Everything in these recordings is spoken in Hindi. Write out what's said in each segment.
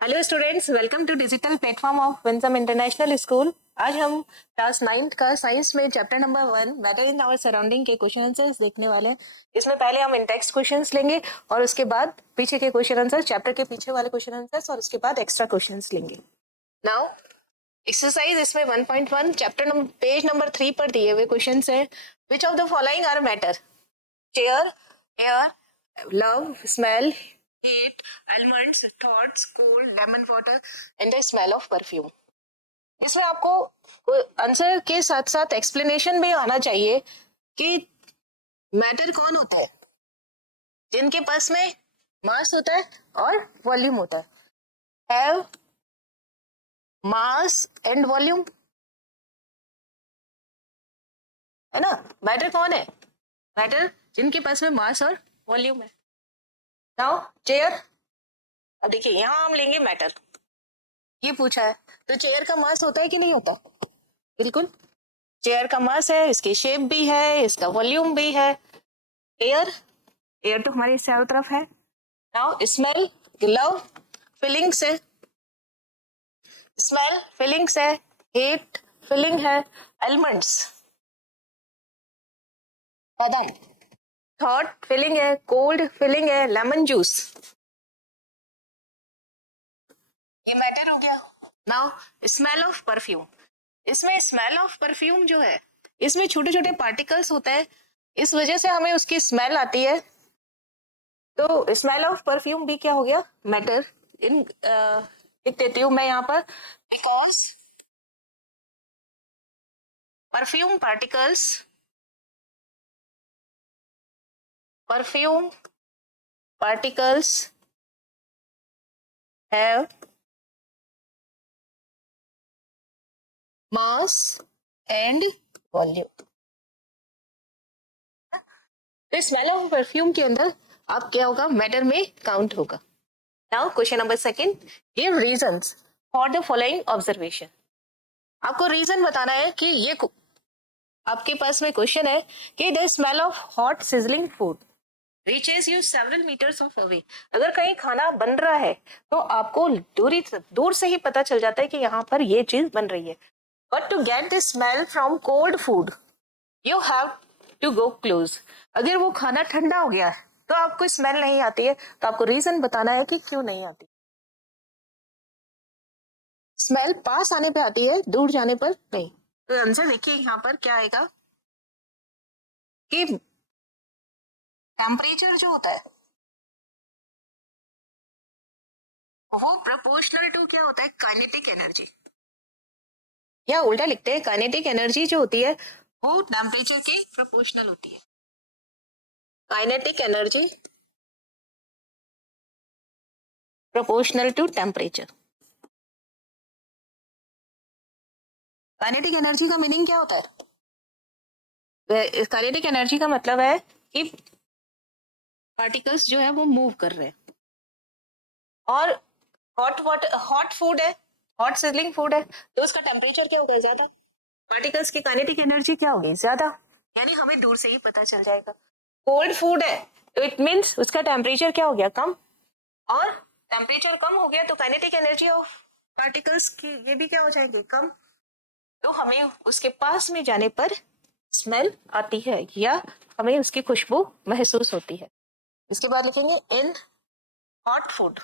Hello students, welcome to digital platform of Winsome International School. आज हम क्लास 9th का साइंस में chapter number 1 matter in our surrounding के क्वेश्चन आंसर्स देखने वाले हैं। इसमें पहले हम इन टेक्स्ट क्वेश्चंस लेंगे और उसके बाद पीछे के क्वेश्चन आंसर, चैप्टर के पीछे वाले क्वेश्चन आंसर्स और उसके बाद एक्स्ट्रा क्वेश्चंस लेंगे। नाउ एक्सरसाइज इसमें 1.1 चैप्टर नंबर पेज नंबर 3 पर दिए हुए क्वेश्चन है। Which of the following are matter? Chair, air, love, smell, heat, almonds, thoughts, cold, lemon water and the smell of perfume। इसमें आपको आंसर के साथ साथ एक्सप्लेनेशन भी आना चाहिए कि मैटर कौन होता है, जिनके पास में मास होता है और वॉल्यूम होता है। हैव, मास एंड वॉल्यूम, है ना। मैटर कौन है? मैटर जिनके पास में मास और वॉल्यूम है। नाउ चेयर, अब देखिए यहाँ हम लेंगे मैटर, ये पूछा है तो चेयर का मास होता है कि नहीं होता? बिल्कुल, चेयर का मास है, इसकी शेप भी है, इसका वॉल्यूम भी है। एयर, एयर तो हमारे चारों तरफ है। नाउ स्मेल, लव फीलिंग से, स्मेल फीलिंग से, हीट फीलिंग है, एलिमेंट्स बादाम, थॉट फीलिंग है, कोल्ड फीलिंग है, लेमन जूस, ये मैटर हो गया। नाउ स्मेल ऑफ परफ्यूम, इसमें स्मेल ऑफ परफ्यूम जो है, इसमें छोटे छोटे पार्टिकल्स होते हैं, इस वजह से हमें उसकी स्मेल आती है। तो स्मेल ऑफ परफ्यूम भी क्या हो गया? मैटर। इन लिख देती हूं मैं यहाँ पर, because perfume particles, perfume particles have mass and volume. तो स्मेल ऑफ परफ्यूम के अंदर आप क्या होगा? मैटर में काउंट होगा। Now question number second, give reasons for the following observation. आपको रीजन बताना है कि ये आपके पास में क्वेश्चन है कि the smell of hot sizzling food reaches you several metres of away. अगर कहीं खाना बन रहा है तो आपको दूर से ही पता चल जाता है कि यहाँ पर ये चीज बन रही है। But to get the smell from cold food you have to go close. अगर वो खाना ठंडा हो गया है तो आपको स्मेल नहीं आती है, तो आपको रीजन बताना है कि क्यों नहीं आती। स्मेल पास आने पे आती है, दूर जाने पर नहीं। तो आंसर देखिए यहाँ पर क्या आएगा कि टेम्परेचर जो होता है वो प्रोपोर्शनल टू क्या होता है? काइनेटिक एनर्जी, या उल्टा लिखते हैं, काइनेटिक एनर्जी जो होती है वो टेम्परेचर के प्रोपोर्शनल होती है। Kinetic energy proportional to temperature. Kinetic energy का मीनिंग क्या होता है? काइनेटिक एनर्जी का मतलब है कि पार्टिकल्स जो है वो मूव कर रहे हैं। और हॉट फूड है, हॉट सिजलिंग फूड है, तो उसका टेम्परेचर क्या होगा? ज्यादा। पार्टिकल्स की काइनेटिक एनर्जी क्या होगी? ज्यादा, यानी हमें दूर से ही पता चल जाएगा। कोल्ड फूड है तो इट मीन्स उसका टेम्परेचर क्या हो गया? कम। और टेम्परेचर कम हो गया तो काइनेटिक एनर्जी ऑफ पार्टिकल्स की ये भी क्या हो जाएगी? कम। तो हमें उसके पास में जाने पर स्मेल आती है या हमें उसकी खुशबू महसूस होती है। इसके बाद लिखेंगे इन हॉट फूड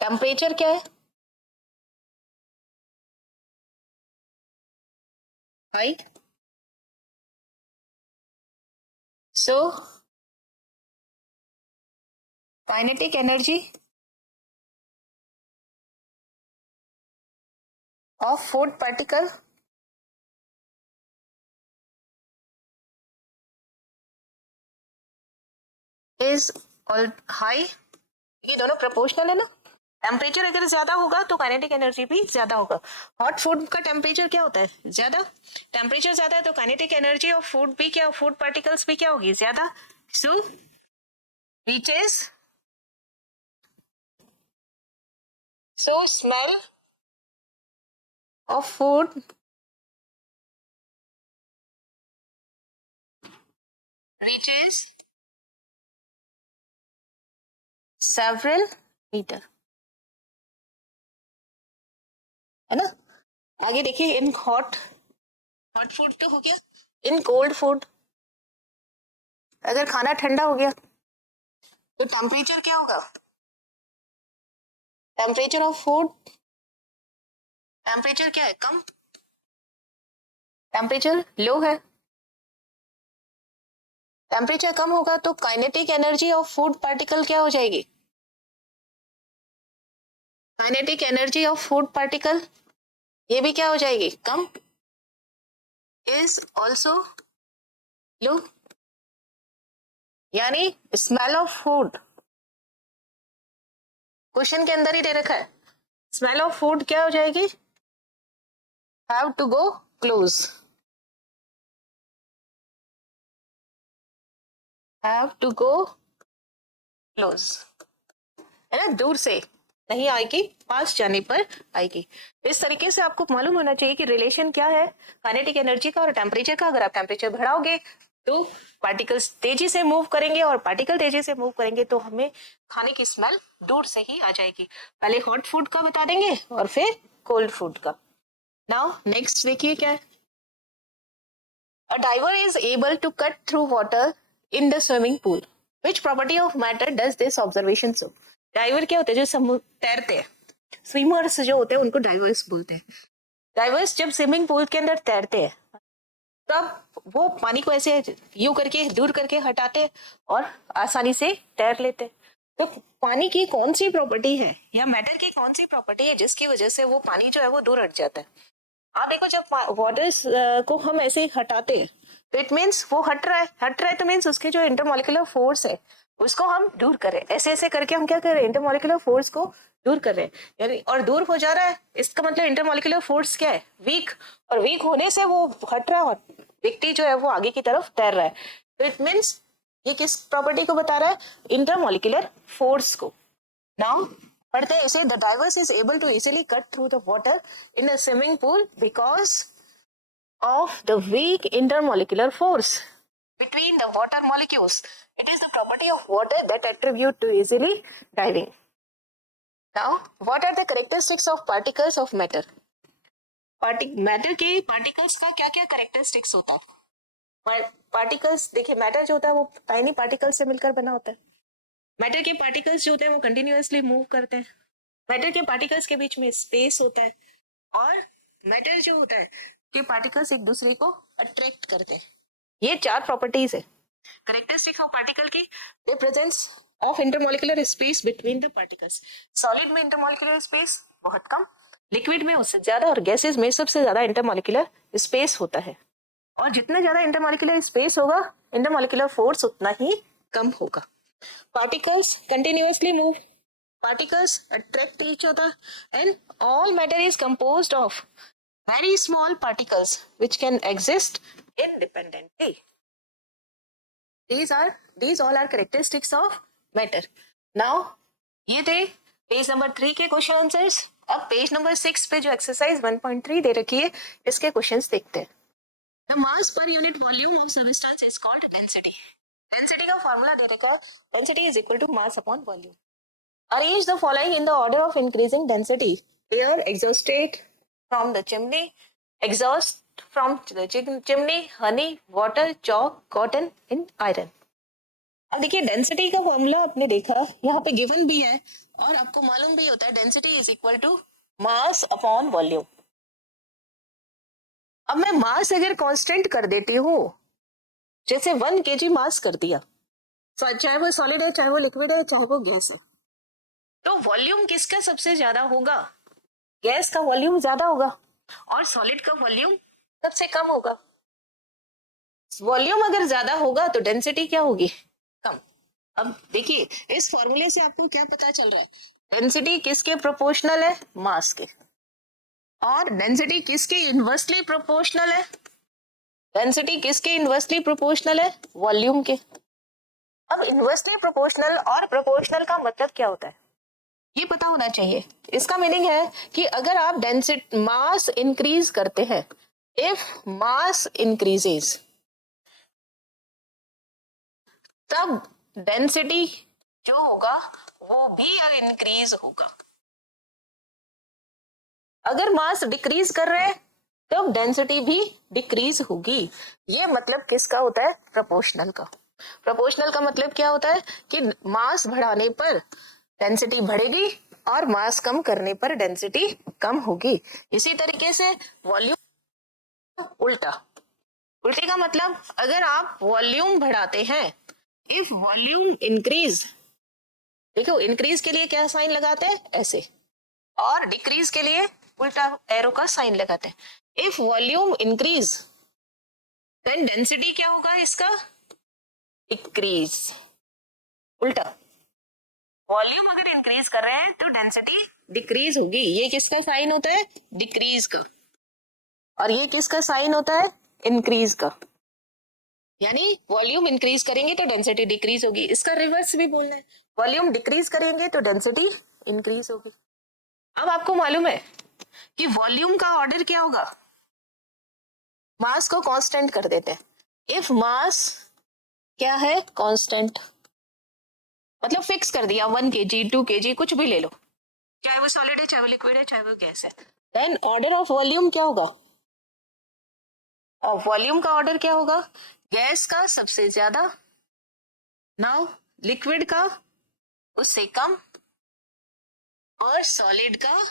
टेम्परेचर क्या है? High. So kinetic energy of food particle is all high। ये दोनों प्रोपोर्शनल है ना। टेम्परेचर अगर ज्यादा होगा तो काइनेटिक एनर्जी भी ज्यादा होगा। हॉट फूड का टेम्परेचर क्या होता है? ज्यादा। टेम्परेचर ज्यादा है तो काइनेटिक एनर्जी ऑफ फूड भी क्या, फूड पार्टिकल्स भी क्या होगी? ज्यादा। So reaches, so smell of food reaches several metre, है ना। आगे देखिए, इन हॉट फूड तो हो गया, इन कोल्ड फूड, अगर खाना ठंडा हो गया तो टेम्परेचर क्या होगा, टेम्परेचर ऑफ फूड, टेम्परेचर क्या है, कम, टेम्परेचर लो है, टेम्परेचर कम होगा तो kinetic energy of food particle क्या हो जाएगी, kinetic energy of food particle ये भी क्या हो जाएगी, कम, इज ऑल्सो लो, यानी स्मेल ऑफ फूड, क्वेश्चन के अंदर ही दे रखा है, स्मेल ऑफ फूड क्या हो जाएगी, have to go close, have to go close, है ना, दूर से नहीं आएगी, पास जाने पर आएगी। इस तरीके से आपको मालूम होना चाहिए कि रिलेशन क्या है काइनेटिक एनर्जी का और टेम्परेचर का। अगर आप टेम्परेचर बढ़ाओगे तो पार्टिकल्स तेजी से मूव करेंगे और पार्टिकल तेजी से मूव करेंगे तो हमें खाने की स्मेल दूर से ही आ जाएगी। पहले हॉट फूड का बता देंगे और फिर कोल्ड फूड का। नाउ नेक्स्ट देखिए क्या है, a diver is able to cut through water in the swimming pool, which property of matter does this observation show. Diver क्या होते हैं, जो तैरते हैं, स्विमर्स जो होते हैं उनको डाइवर्स बोलते हैं। डाइवर्स जब स्विमिंग पूल के अंदर तैरते हैं तब वो पानी को ऐसे यूं करके दूर करके हटाते हैं और आसानी से तैर लेते हैं। तो पानी की कौन सी प्रॉपर्टी है या मैटर की कौन सी प्रॉपर्टी है जिसकी वजह से वो पानी जो है वो दूर हट जाता है। आप देखो, जब वाटर को हम ऐसे हटाते हैं तो इट मीन्स वो हट रहा है तो मीन्स उसके जो इंटरमॉलिक्यूलर फोर्स है उसको हम दूर करें, ऐसे ऐसे करके हम क्या कर रहे हैं, इंटरमॉलिक्यूलर फोर्स को दूर कर रहे हैं, यानी और दूर हो जा रहा है, इसका मतलब इंटरमॉलिक्यूलर फोर्स क्या है, वीक, और वीक होने से वो हट रहा है और व्यक्ति जो है वो आगे की तरफ तैर रहा है। तो इट मीन्स ये किस प्रॉपर्टी को बता रहा है, इंटरमॉलिक्यूलर फोर्स को। नाउ पढ़ते हैं इसे, the divers is able to easily cut through the water in a swimming pool because of the weak intermolecular force between the water molecules. It is the property of water that attribute to easily diving. Now, what are the characteristics of particles of matter? Matter के पार्टिकल्स का क्या क्या कैरेक्टरिस्टिक्स होता है। पार्टिकल्स देखिए, मैटर जो होता है वो टाइनी पार्टिकल्स से मिलकर बना होता है। मैटर के पार्टिकल्स जो होते हैं वो कंटिन्यूअसली मूव करते हैं। मैटर के पार्टिकल्स के बीच में स्पेस होता है और मैटर जो होता है के पार्टिकल्स एक दूसरे को अट्रैक्ट करते हैं। ये चार प्रॉपर्टीज है कैरेक्टरिस्टिक ऑफ पार्टिकल की। The presence of intermolecular space between the particles. Solid में इंटरमॉलिक्यूलर स्पेस बहुत कम, लिक्विड में उससे ज्यादा और गैसेस में सबसे ज्यादा इंटरमॉलिक्यूलर स्पेस होता है। और जितना ज्यादा इंटरमॉलिक्यूलर स्पेस होगा इंटरमॉलिक्यूलर फोर्स उतना ही कम होगा। Particles continuously move, particles attract each other and all matter is composed of very small particles which can exist independently. These all are characteristics of matter. Now ये थे पेज नंबर 3 के क्वेश्चन आंसर्स। अब पेज नंबर 6 पे जो एक्सरसाइज 1.3 दे रखी है इसके क्वेश्चंस देखते हैं। The mass per unit volume of substance is called density. Density का फॉर्मूला दे रखा है, density is equal to mass upon volume. Arrange the following in the order of increasing density. Air exhausted from the chimney, exhaust from the chimney, honey, water, chalk, cotton in iron. अब देखिए, डेंसिटी का फॉर्मूला आपने देखा यहाँ पे गिवन भी है और आपको मालूम भी होता है density is equal to mass upon volume. अब मैं मास अगर कांस्टेंट कर देती हूँ, जैसे 1 kg मास कर दिया, चाहे वो सॉलिड है, चाहे वो लिक्विड है, चाहे वो गैस है, तो वॉल्यूम किसका सबसे ज्यादा होगा, गैस का वॉल्यूम ज्यादा होगा और सॉलिड का वॉल्यूम सबसे कम होगा। वॉल्यूम अगर ज्यादा होगा तो डेंसिटी क्या होगी, कम। अब देखिए, इस फॉर्मूले से आपको क्या पता चल रहा है, डेंसिटी किसके प्रोपोर्शनल है, मास के, और डेंसिटी किसके इनवर्सली प्रोपोर्शनल है, डेंसिटी किसके इनवर्सली प्रोपोर्शनल है, वॉल्यूम के। अब इनवर्सली प्रोपोर्शनल और प्रोपोर्शनल का मतलब क्या होता है ये पता होना चाहिए। इसका मीनिंग है कि अगर आप डेंसिटी मास इंक्रीज करते हैं, इफ मास इंक्रीजेस, तब डेंसिटी जो होगा वो भी इंक्रीज होगा। अगर मास डिक्रीज कर रहे हैं तो डेंसिटी भी डिक्रीज होगी। ये मतलब किसका होता है? प्रोपोर्शनल का। प्रोपोर्शनल का मतलब क्या होता है कि मास बढ़ाने पर डेंसिटी बढ़ेगी और मास कम करने पर डेंसिटी कम होगी। इसी तरीके से वॉल्यूम उल्टा। उल्टे का मतलब अगर आप वॉल्यूम बढ़ाते हैं, इफ वॉल्यूम इंक्रीज, देखो इंक्रीज के लिए क्या साइन लगाते हैं? ऐसे। और डिक्रीज के लिए उल्टा एरो का साइन लगाते हैं। If volume increase then density क्या होगा इसका? डिक्रीज। उल्टा, वॉल्यूम अगर इंक्रीज कर रहे हैं तो डेंसिटी डिक्रीज होगी। ये किसका साइन होता है? डिक्रीज का। और ये किसका साइन होता है? इंक्रीज का। यानी वॉल्यूम इंक्रीज करेंगे तो डेंसिटी डिक्रीज होगी। इसका रिवर्स भी बोलना है, वॉल्यूम डिक्रीज करेंगे तो डेंसिटी इंक्रीज होगी। अब आपको मालूम है कि वॉल्यूम का ऑर्डर क्या होगा? मास को कांस्टेंट कर देते हैं। इफ मास क्या है? कांस्टेंट, मतलब फिक्स कर दिया 1 kg 2 kg कुछ भी ले लो, चाहे वो सॉलिड है, चाहे वो लिक्विड है, चाहे वो गैस है। देन ऑर्डर ऑफ वॉल्यूम क्या होगा? और वॉल्यूम का ऑर्डर क्या होगा? गैस का सबसे ज्यादा, नाउ लिक्विड का उससे कम, और सॉलिड का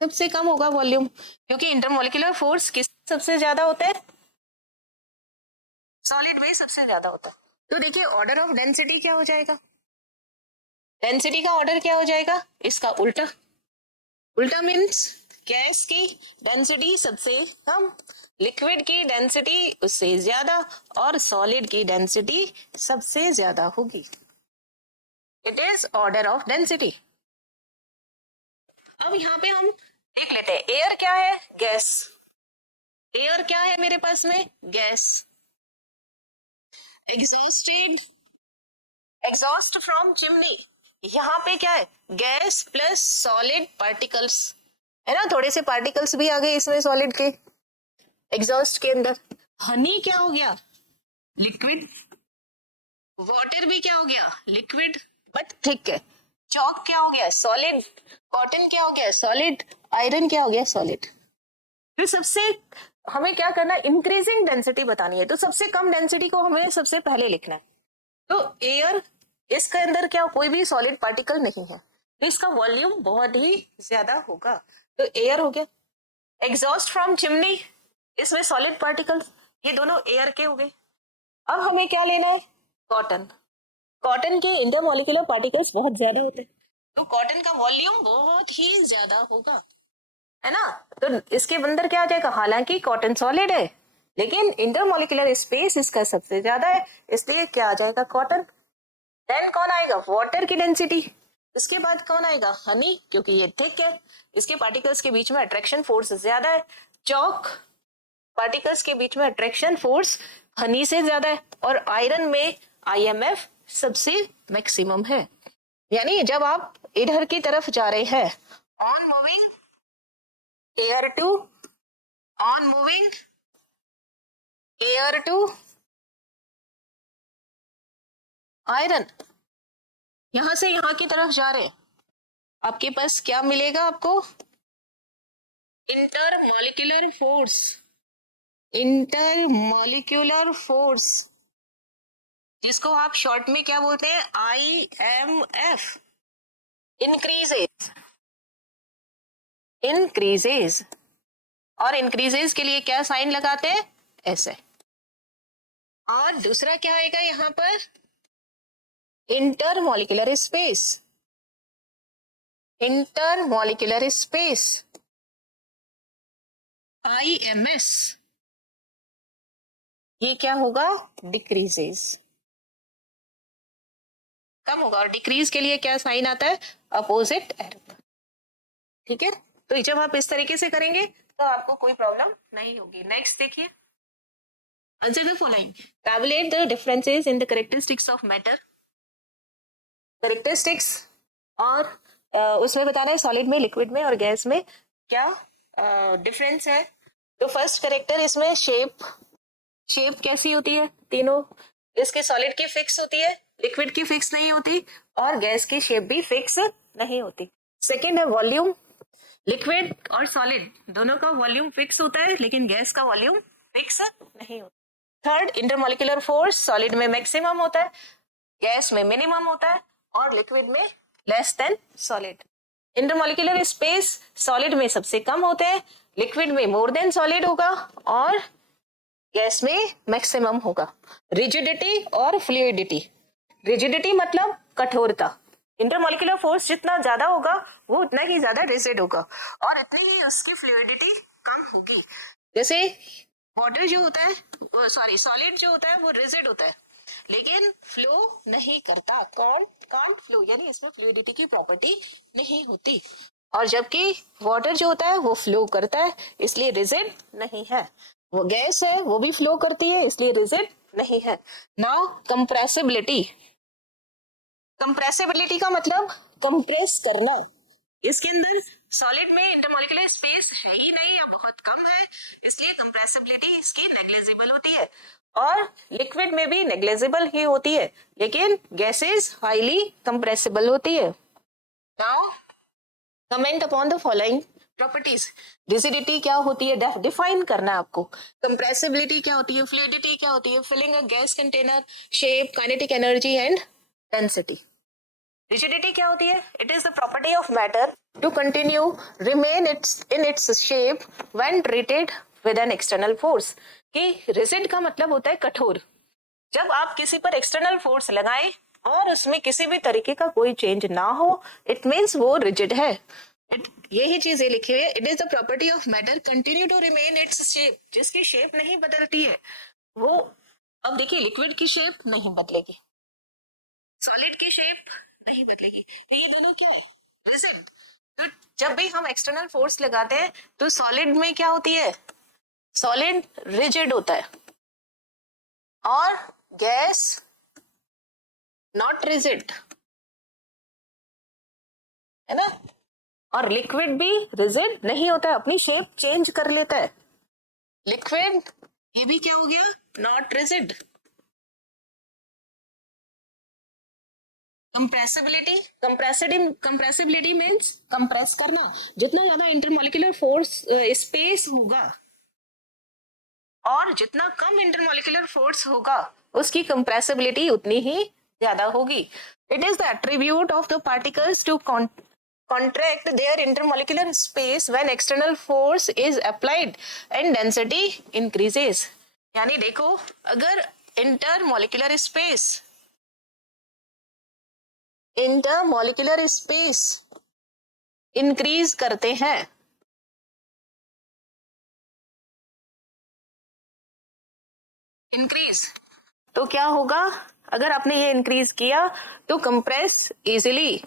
सबसे कम होगा वॉल्यूम, क्योंकि इंटरमोलिकुलर फोर्स किस सबसे ज्यादा होता है? सॉलिड में सबसे ज्यादा होता है। तो देखिए ऑर्डर ऑफ डेंसिटी क्या हो जाएगा? डेंसिटी का ऑर्डर क्या हो जाएगा? इसका उल्टा। उल्टा मीन्स गैस की डेंसिटी सबसे कम, लिक्विड की डेंसिटी उससे ज्यादा, और सॉलिड की डेंसिटी सबसे ज्यादा होगी। It is order of density. अब यहाँ पे हम देख लेते हैं, एयर क्या है? गैस। एयर क्या है मेरे पास में? Gas. Exhausted, exhaust from chimney, यहाँ पे क्या है? गैस प्लस सॉलिड पार्टिकल्स, है ना? थोड़े से पार्टिकल्स भी आ गए इसमें सॉलिड के एग्जॉस्ट के अंदर। हनी क्या हो गया? लिक्विड। वाटर भी क्या हो गया? लिक्विड बट थिक है। चॉक क्या हो गया? सॉलिड। कॉटन क्या हो गया? सॉलिड। आयरन क्या हो गया? सॉलिड। फिर सबसे हमें क्या करना है? इंक्रीजिंग डेंसिटी बतानी है, तो सबसे कम डेंसिटी को हमें सबसे पहले लिखना है। तो एयर, इसके अंदर क्या कोई भी सॉलिड पार्टिकल नहीं है, तो इसका वॉल्यूम बहुत ही ज्यादा होगा, तो एयर हो गया। एग्जॉस्ट फ्रॉम चिमनी, इसमें सॉलिड पार्टिकल, ये दोनों एयर के हो गए। अब हमें क्या लेना है? कॉटन। कॉटन के इंटरमॉलिक्यूलर पार्टिकल्स बहुत ज्यादा होते हैं, तो कॉटन का वॉल्यूम बहुत ही ज्यादा होगा, है ना? तो इसके अंदर क्या आ जाएगा? हालांकि कॉटन सॉलिड है लेकिन इंटरमॉलिक्यूलर स्पेस इसका सबसे ज्यादा है, इसलिए क्या आ जाएगा? कॉटन। देन कौन आएगा? वाटर की डेंसिटी। इसके बाद कौन आएगा? हनी, क्योंकि ये थिक है, इसके पार्टिकल्स के बीच में अट्रैक्शन फोर्स ज्यादा है। चॉक, पार्टिकल्स के बीच में अट्रैक्शन फोर्स हनी से ज्यादा है। और आयरन में आईएमएफ सबसे मैक्सिमम है। यानी जब आप इधर की तरफ जा रहे हैं, on moving air to, on moving air to iron, यहां से यहां की तरफ जा रहे हैं, आपके पास क्या मिलेगा? आपको इंटरमॉलिक्यूलर फोर्स। इंटरमॉलिक्यूलर फोर्स, जिसको आप शॉर्ट में क्या बोलते हैं? IMF, increases. इंक्रीजेस, और इंक्रीजेस के लिए क्या साइन लगाते हैं? ऐसे। और दूसरा क्या आएगा यहां पर? Intermolecular space. Intermolecular space, IMS, ये क्या होगा? डिक्रीजेस, कम होगा। और डिक्रीज के लिए क्या साइन आता है? Opposite arrow. ठीक है, तो जब आप इस तरीके से करेंगे तो आपको कोई प्रॉब्लम नहीं होगी। नेक्स्ट देखिए, answer the following, tabulate the differences in the characteristics of matter. Characteristics, और उसमें बताना है सॉलिड में, लिक्विड में और गैस में क्या डिफरेंस है। तो फर्स्ट कैरेक्टर इसमें शेप। शेप कैसी होती है? तीनों इसके सॉलिड की फिक्स होती है, लिक्विड की फिक्स नहीं होती और गैस की शेप भी फिक्स नहीं होती। सेकेंड है वॉल्यूम। लिक्विड और सॉलिड दोनों का वॉल्यूम फिक्स होता है लेकिन गैस का वॉल्यूम फिक्स नहीं होता। थर्ड, इंटरमॉलिक्यूलर फोर्स सॉलिड में मैक्सिमम होता है, गैस में मिनिमम होता है और लिक्विड में less than solid. Intermolecular space solid में सबसे कम होते हैं, लिक्विड में मोर देन सॉलिड होगा और गैस में मैक्सिमम होगा। रिजिडिटी और फ्लूइडिटी। रिजिडिटी मतलब कठोरता। इंटरमॉलिक्यूलर फोर्स जितना ज्यादा होगा वो उतना ही ज्यादा रिजिड होगा और इतनी ही उसकी फ्लूइडिटी कम होगी। जैसे वाटर जो होता है, सॉरी सॉलिड जो होता है वो रिजिड होता है लेकिन फ्लो नहीं करता, कांट फ्लो, यानी इसमें फ्लूइडिटी की प्रॉपर्टी नहीं होती। और जबकि वाटर जो होता है वो फ्लो करता है इसलिए रिजिड नहीं है। वो गैस है वो भी फ्लो करती है इसलिए रिजिड नहीं है। Now compressibility. कंप्रेसिबिलिटी का मतलब कंप्रेस करना। इसके अंदर सॉलिड में इंटरमॉलिक्यूलर स्पेस है ही नहीं या बहुत कम है इसलिए कंप्रेसिबिलिटी इसकी नेग्लिजिबल होती है और लिक्विड में भी नेग्लिजिबल ही होती है लेकिन गैसेस हाईली कंप्रेसिबल होती है। Now comment upon the following properties. Rigidity क्या होती है डिफाइन करना है आपको। कंप्रेसिबिलिटी क्या होती है, फ्लूइडिटी क्या होती है, filling a gas container, shape, kinetic energy and density. Rigidity क्या होती है? It is the property of matter to continue remain in its shape when treated with an external force. कि रिजिड का मतलब होता है कठोर। जब आप किसी पर एक्सटर्नल फोर्स लगाएं और उसमें किसी भी तरीके का कोई चेंज ना हो, इट मीन्स वो रिजिड है। यही चीजें लिखी हुई है। It is the property of matter continue to remain its shape, जिसकी शेप नहीं बदलती है वो। अब देखिए लिक्विड की शेप नहीं बदलेगी, सॉलिड की शेप नहीं बदलेगी, तो ये दोनों क्या है? रिजिड। तो जब भी हम एक्सटर्नल फोर्स लगाते हैं तो सॉलिड में क्या होती है? सॉलिड रिजिड होता है और गैस नॉट रिजिड, है ना। और लिक्विड भी रिजिड नहीं होता है, अपनी शेप चेंज कर लेता है। लिक्विड ये भी क्या हो गया? Not rigid. Compressibility means compress करना। जितना ज्यादा इंटरमॉलिक्यूलर फोर्स स्पेस होगा और जितना कम इंटरमॉलिक्यूलर फोर्स होगा उसकी कंप्रेसिबिलिटी उतनी ही ज्यादा होगी। It is the attribute of the particles to contract their intermolecular space when external force is applied and density increases। यानी देखो अगर इंटरमॉलिक्यूलर स्पेस इंक्रीज करते हैं, इंक्रीज, तो क्या होगा? अगर आपने ये इंक्रीज किया तो कंप्रेस इजिली,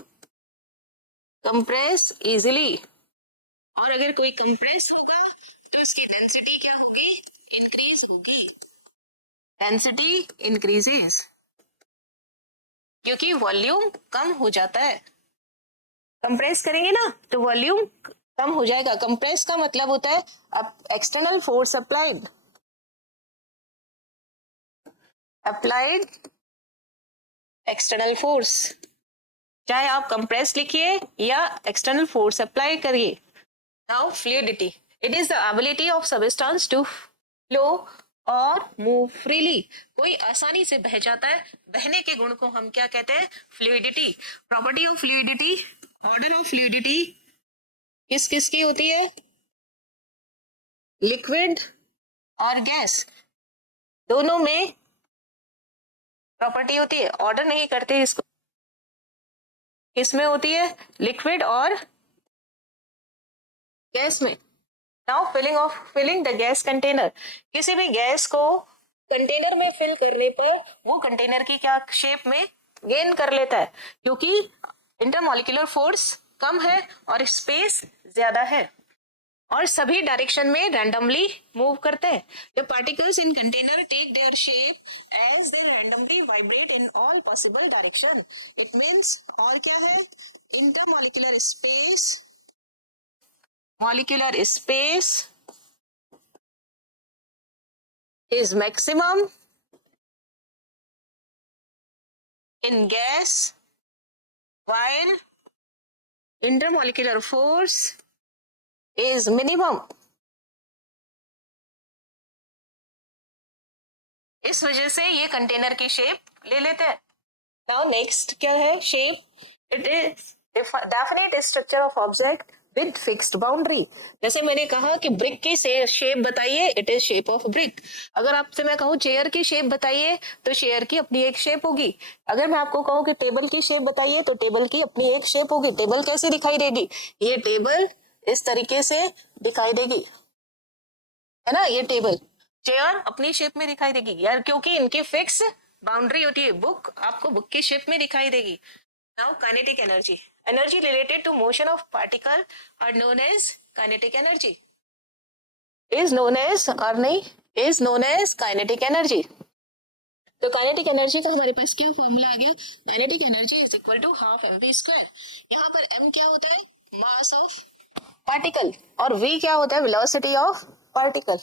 और अगर कोई कंप्रेस होगा तो उसकी डेंसिटी क्या होगी? इंक्रीज होगी। डेंसिटी इंक्रीजेस क्योंकि वॉल्यूम कम हो जाता है। कंप्रेस करेंगे ना तो वॉल्यूम कम हो जाएगा। कंप्रेस का मतलब होता है अब external force applied external force, चाहे आप कंप्रेस लिखिए या एक्सटर्नल फोर्स अप्लाई करिए। Now fluidity. It is the ability of substance to flow और मूव फ्रीली। कोई आसानी से बह जाता है, बहने के गुण को हम क्या कहते हैं? Fluidity. Property of fluidity, order of fluidity किस किस की होती है? लिक्विड और गैस दोनों में प्रॉपर्टी होती है। ऑर्डर नहीं करते इसको, किसमें होती है? लिक्विड और गैस में। Now filling the gas container. किसी भी गैस को कंटेनर में फिल करने पर वो कंटेनर की क्या शेप में गेन कर लेता है क्योंकि इंटरमॉलिक्यूलर फोर्स कम है और स्पेस ज्यादा है और सभी डायरेक्शन में रैंडमली मूव करते हैं। The particles in container take their shape as they randomly vibrate in all possible direction. It means और क्या है? Intermolecular space is maximum in gas while intermolecular force is minimum. इस वजह से ये कंटेनर की शेप ले लेते हैं. नाउ नेक्स्ट क्या है shape? It is definite structure of object with fixed boundary. जैसे मैंने कहा कि ब्रिक की शेप बताइए, it is shape of brick. अगर आपसे मैं कहूँ चेयर की शेप बताइए तो चेयर की अपनी एक शेप होगी. अगर मैं आपको कहूँ कि टेबल की शेप बताइए तो टेबल की अपनी एक शेप होगी. टेबल कैसे दिखाई देगी? ये टेबल इस तरीके से दिखाई देगी, है ना. ये टेबल, चेयर अपनी शेप में दिखाई देगी यार, क्योंकि इनकी फिक्स बाउंड्री होती है. बुक आपको बुक की शेप में दिखाई देगी. Now kinetic energy. Energy related to motion of particle are known as kinetic energy. Is known as और नहीं, is known as kinetic energy. तो काइनेटिक एनर्जी का हमारे पास क्या फॉर्मूला आ गया? Kinetic energy is equal to half mv square. यहाँ पर m क्या होता है? Mass of particle. और v क्या होता है? Velocity of particle.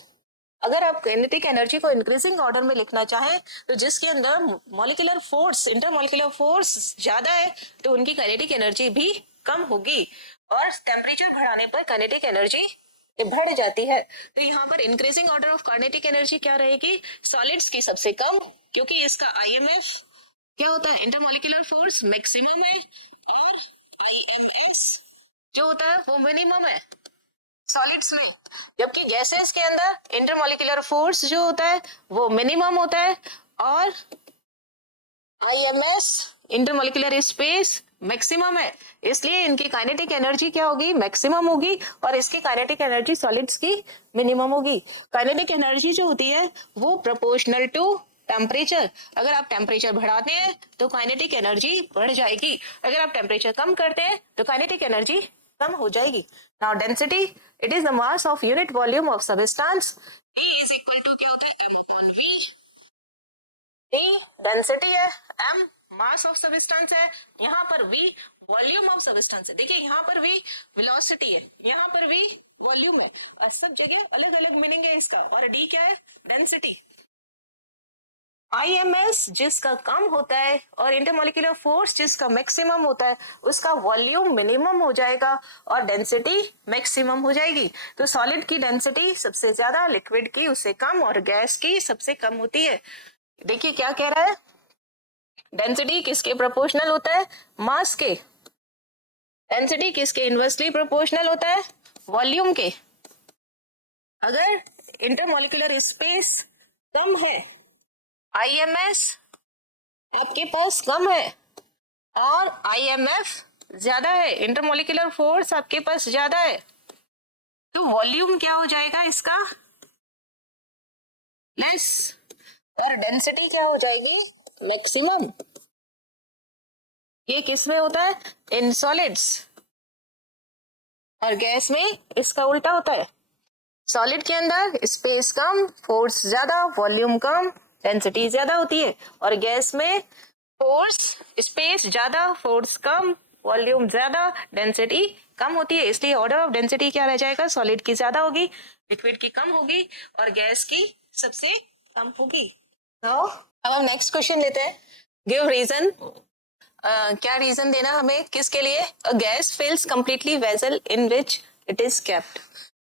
अगर आप काइनेटिक एनर्जी को इंक्रीजिंग ऑर्डर में लिखना चाहें तो जिसके अंदर मॉलिक्यूलर फोर्स, इंटरमॉलिक्यूलर फोर्स ज्यादा है तो उनकी काइनेटिक एनर्जी भी कम होगी. और टेम्परेचर बढ़ाने पर काइनेटिक एनर्जी बढ़ जाती है. तो यहाँ पर increasing order of kinetic energy क्या रहेगी? सॉलिड्स की सबसे कम, क्योंकि इसका IMF क्या होता है? इंटरमॉलिक्यूलर फोर्स मैक्सिमम है, और IMS जो होता है वो मिनिमम है सॉलिड्स में. जबकि गैसेस के अंदर इंटरमॉलिक्यूलर फोर्स जो होता है वो मिनिमम होता है, और IMS इंटरमॉलिक्यूलर स्पेस मैक्सिमम है. इसलिए इनकी काइनेटिक एनर्जी क्या होगी? मैक्सिमम होगी, और इसकी काइनेटिक एनर्जी सॉलिड्स की मिनिमम होगी. काइनेटिक एनर्जी जो होती है वो प्रोपोर्शनल टू टेम्परेचर. अगर आप टेम्परेचर बढ़ाते हैं तो काइनेटिक एनर्जी बढ़ जाएगी. अगर आप टेम्परेचर कम करते हैं तो काइनेटिक एनर्जी कम हो जाएगी. Now density, it is the mass of unit volume of substance. E is equal to क्या होता है? m upon v. D density है, m मास ऑफ सबस्टेंस है, यहाँ पर v वॉल्यूम ऑफ सबस्टेंस है. देखिए यहाँ पर v वेलोसिटी है, यहाँ पर v वॉल्यूम है, और सब जगह अलग अलग मीनिंग है इसका. और d क्या है? डेंसिटी. IMS जिसका कम होता है और इंटरमॉलिक्यूलर फोर्स जिसका मैक्सिमम होता है उसका वॉल्यूम मिनिमम हो जाएगा और डेंसिटी मैक्सिमम हो जाएगी. तो सॉलिड की डेंसिटी सबसे ज्यादा, लिक्विड की उससे कम, और गैस की सबसे कम होती है. देखिए क्या कह रहा है? डेंसिटी किसके प्रोपोर्शनल होता है? मास के. डेंसिटी किसके इनवर्सली प्रोपोर्शनल होता है? वॉल्यूम के. अगर इंटरमॉलिक्यूलर स्पेस कम है, IMS आपके पास कम है, और IMF ज्यादा है, इंटरमॉलिक्यूलर फोर्स आपके पास ज्यादा है, तो वॉल्यूम क्या हो जाएगा इसका? लेस, और डेंसिटी क्या हो जाएगी? मैक्सिमम. ये किस में होता है? In solids. और गैस में इसका उल्टा होता है. सॉलिड के अंदर स्पेस कम, फोर्स ज्यादा, वॉल्यूम कम, डेंसिटी ज्यादा होती है. और गैस में फोर्स, स्पेस ज्यादा, फोर्स कम, वॉल्यूम ज्यादा, डेंसिटी कम होती है. इसलिए ऑर्डर ऑफ डेंसिटी क्या रह जाएगा? सॉलिड की ज्यादा होगी, लिक्विड की कम होगी, और गैस की सबसे कम होगी. तो अब हम नेक्स्ट क्वेश्चन लेते हैं. Give reason. क्या रीजन देना हमें? किसके लिए? A gas fills completely vessel in which it is kept.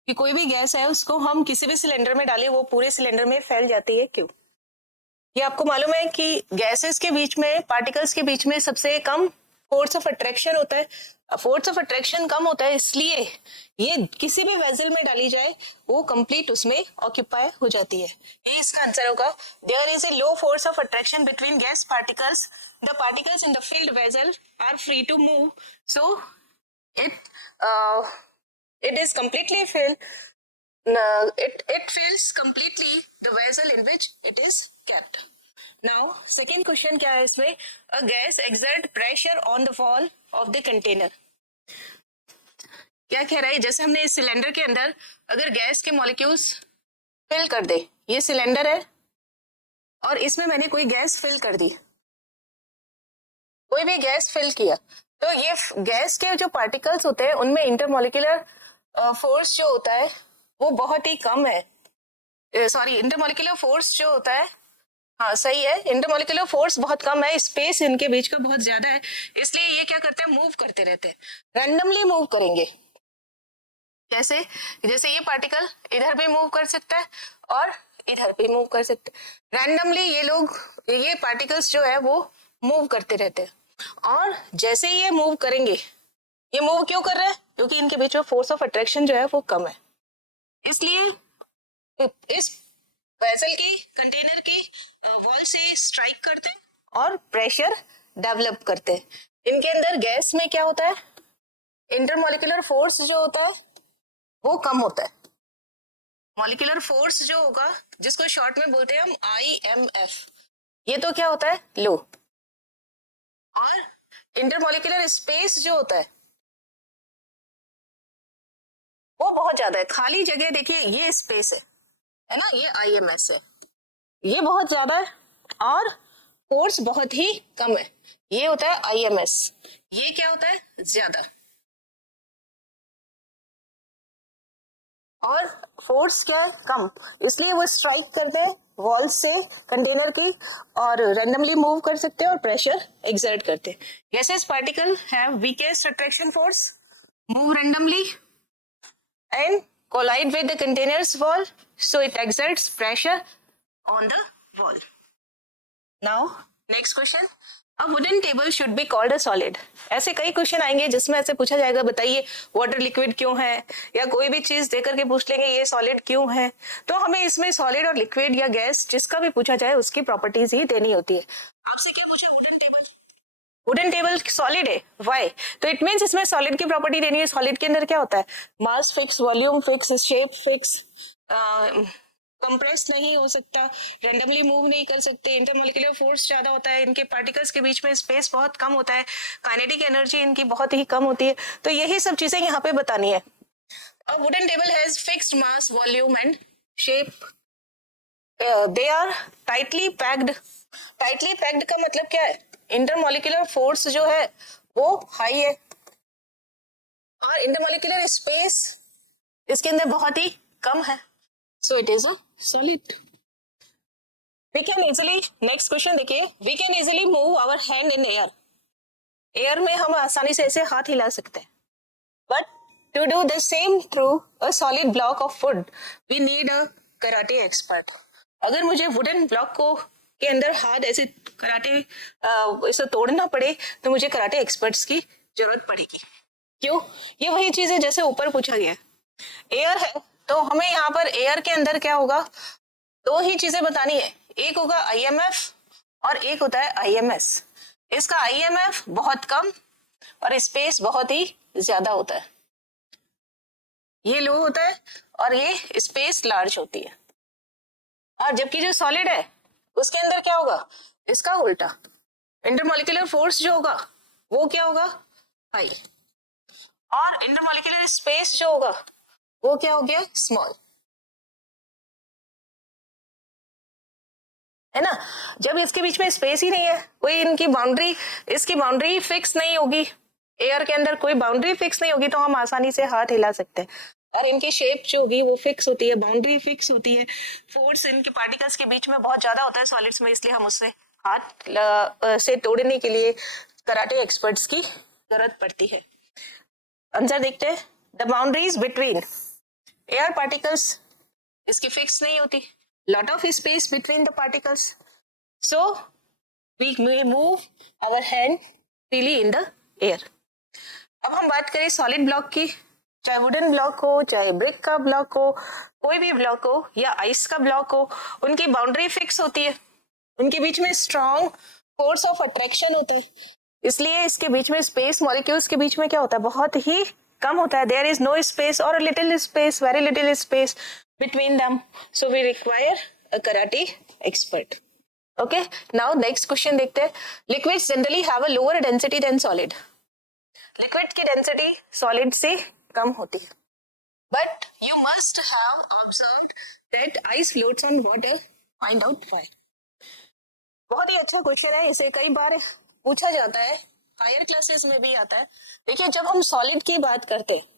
कि कोई भी गैस है उसको हम किसी भी सिलेंडर में डालें वो पूरे सिलेंडर में फैल जाती है, क्यों? ये आपको मालूम है कि गैसेस के बीच में, पार्टिकल्स के बीच में सबसे कम फोर्स ऑफ अट्रैक्शन होता है. फोर्स ऑफ अट्रैक्शन कम होता है, इसलिए ये किसी भी वेसल में डाली जाए वो कंप्लीट उसमें ऑक्यूपाई हो जाती है. ये इसका आंसर होगा. There is a low force of attraction between gas particles. The particles in the filled vessel are free to move, so it is completely filled. It fills completely the vessel in which it is kept. Now second question क्या है इसमें? A gas exert pressure on the wall of the container. क्या कह रहा है? जैसे हमने इस सिलेंडर के अंदर अगर गैस के मॉलिक्यूल्स फिल कर दे, ये सिलेंडर है और इसमें मैंने कोई गैस फिल कर दी, कोई भी गैस फिल किया, तो ये गैस के जो पार्टिकल्स होते हैं उनमें इंटरमॉलिक्यूलर फोर्स जो होता है वो बहुत ही कम है. सॉरी, इंटरमॉलिक्यूलर फोर्स जो होता है हाँ सही है, इंटरमोलिकुलर फोर्स बहुत कम है, स्पेस इनके बीच का बहुत ज्यादा है, इसलिए ये क्या करते हैं, मूव करते रहते हैं, रैंडमली मूव करेंगे। जैसे जैसे ये पार्टिकल इधर भी मूव कर सकता है और इधर भी मूव कर सकते हैं, रैंडमली ये लोग, ये पार्टिकल्स जो है वो मूव करते रहते हैं। और जैसे ही ये मूव करेंगे, ये मूव क्यों कर रहे हैं, क्योंकि इनके बीच में फोर्स ऑफ अट्रैक्शन जो है वो कम है, इसलिए इस वेसल की, कंटेनर की वॉल से स्ट्राइक करते हैं और प्रेशर डेवलप करते हैं। इनके अंदर गैस में क्या होता है, इंटरमोलिकुलर फोर्स जो होता है वो कम होता है। मॉलिक्यूलर फोर्स जो होगा, जिसको शॉर्ट में बोलते हैं हम IMF, ये तो क्या होता है, लो। और इंटरमोलिकुलर स्पेस जो होता है वो बहुत ज्यादा है, खाली जगह देखिए ये स्पेस है ना, ये IMS है, ये बहुत ज्यादा है और फोर्स बहुत ही कम है, ये होता है IMS, ये क्या होता है, ज्यादा। और फोर्स क्या है, कम, इसलिए वो स्ट्राइक करते हैं वॉल से कंटेनर की और रैंडमली मूव कर सकते हैं और प्रेशर एक्सर्ट करते हैं। Gases particle have weakest attraction force, move randomly and collide with the container's wall, so it exerts pressure on the wall. Now, next question. A wooden table should be called a solid. ऐसे कई क्वेश्चन आएंगे जिसमें ऐसे पूछा जाएगा, बताइए वाटर लिक्विड क्यों है, या कोई भी चीज देकर के पूछ लेंगे ये सॉलिड क्यों है। तो हमें इसमें सॉलिड और लिक्विड या गैस जिसका भी पूछा जाए उसकी प्रॉपर्टीज ही देनी होती है। आपसे क्या पूछा, wooden table, wooden table solid है, वाई, तो इट मीन्स इसमें सॉलिड की प्रॉपर्टी देनी है। सॉलिड के अंदर क्या होता है, mass fix, volume fix, shape fix, compress नहीं हो सकता, रैंडमली मूव नहीं कर सकते, इंटरमोलिकुलर फोर्स ज्यादा होता है, इनके पार्टिकल्स के बीच में स्पेस बहुत कम होता है, काइनेटिक एनर्जी इनकी बहुत ही कम होती है। तो यही सब चीजें यहाँ पे बतानी है। A wooden table has fixed mass, volume and shape. They are tightly packed. Tightly packed का मतलब क्या है, इंटरमोलिकुलर फोर्स जो है वो हाई है और इंटरमोलिकुलर स्पेस इसके अंदर बहुत ही कम है, so it is a solid. We can easily, next question देखिए, we can easily move our hand in air. Air में हम आसानी से ऐसे हाथ हिला सकते हैं, but to do the same through a solid block of wood, we need a karate expert. अगर मुझे वुडन ब्लॉक को के अंदर हाथ ऐसे कराटे इसे तोड़ना पड़े तो मुझे कराटे एक्सपर्ट्स की जरूरत पड़ेगी। क्यों, ये वही चीज है जैसे ऊपर पूछा गया, एयर है तो हमें यहाँ पर एयर के अंदर क्या होगा, दो ही चीजें बतानी है, एक होगा IMF और एक होता है IMS। इसका IMF बहुत कम और स्पेस बहुत ही ज्यादा होता है, ये लो होता है और ये स्पेस लार्ज होती है। और जबकि जो सॉलिड है उसके अंदर क्या होगा, इसका उल्टा, इंटरमोलिकुलर फोर्स जो होगा वो क्या होगा, हाई, और इंटरमोलिकुलर स्पेस जो होगा वो क्या हो गया, स्मॉल, है ना। जब इसके बीच में स्पेस ही नहीं है, कोई इनकी बाउंड्री, इसकी बाउंड्री फिक्स नहीं होगी, एयर के अंदर कोई बाउंड्री फिक्स नहीं होगी तो हम आसानी से हाथ हिला सकते हैं, और इनकी शेप जो होगी वो फिक्स होती है, बाउंड्री फिक्स होती है, फोर्स इनके पार्टिकल्स के बीच में बहुत ज्यादा होता है सॉलिड्स में, इसलिए हम उससे हाथ से तोड़ने के लिए कराटे एक्सपर्ट्स की जरूरत पड़ती है। आंसर देखते हैं, the boundaries between air particles इसकी फिक्स नहीं होती, lot of space between the particles, so we may move our hand freely in the air. अब हम बात करें सॉलिड ब्लॉक की, चाहे वुडन ब्लॉक हो, चाहे ब्रिक का ब्लॉक हो, कोई भी ब्लॉक हो या आइस का ब्लॉक हो, उनकी बाउंड्री फिक्स होती है, उनके बीच में स्ट्रॉन्ग फोर्स ऑफ अट्रैक्शन होता है, इसलिए इसके बीच में स्पेस मॉलिक्यूल्स के बीच में क्या होता है, बहुत ही कम होता है, देयर इज नो स्पेस और little space, very little space between them, so we require a karate expert. Okay, now next question देखते हैं, liquids generally have a lower density than solid. liquid की density solid से कम होती है, but you must have observed that ice floats on water, find out why. बहुत ही अच्छा क्वेश्चन है, इसे कई बार पूछा जाता है, हायर क्लासेस में भी आता है। देखिए जब हम सॉलिड की बात करते हैं,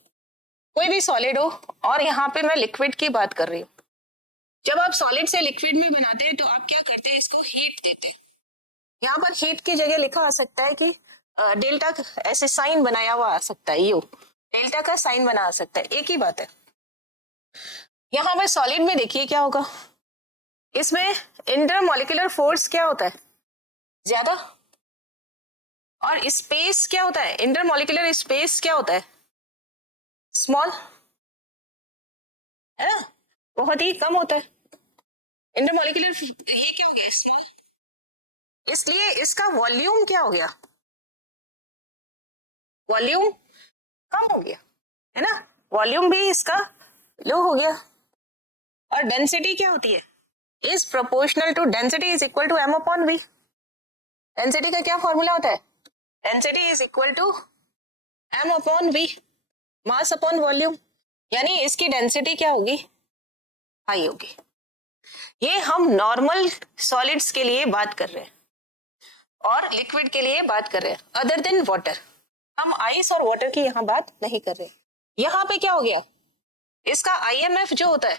कोई भी सॉलिड हो और यहाँ पे मैं लिक्विड की बात कर रही हूँ, जब आप सॉलिड से लिक्विड में बनाते हैं तो आप क्या करते हैं, इसको हीट देते हैं। यहाँ पर हीट की जगह लिखा आ सकता है कि डेल्टा, ऐसे साइन बनाया हुआ आ सकता है, यू डेल्टा का साइन बना आ सकता है, एक ही बात है। यहाँ पर सॉलिड में देखिए क्या होगा, इसमें इंटरमॉलिक्यूलर फोर्स क्या होता है, ज्यादा, और स्पेस क्या होता है, इंटरमॉलिक्यूलर स्पेस क्या होता है, स्मॉल, है ना, बहुत ही कम होता है। इंटरमॉलिक्यूलर ये क्या हो गया, स्मॉल, इसलिए इसका वॉल्यूम क्या हो गया, वॉल्यूम कम हो गया, है ना, वॉल्यूम भी इसका लो हो गया। और डेंसिटी क्या होती है, is proportional to, density is equal to m upon v। Density का क्या फॉर्मूला होता है, density is equal to m upon v, mass upon volume, यानी इसकी डेंसिटी क्या होगी, हाई होगी। ये हम नॉर्मल सॉलिड्स के लिए बात कर रहे हैं और लिक्विड के लिए बात कर रहे हैं, अदर देन वाटर। हम आइस और वाटर की यहाँ बात नहीं कर रहे। यहाँ पे क्या हो गया, इसका IMF जो होता है,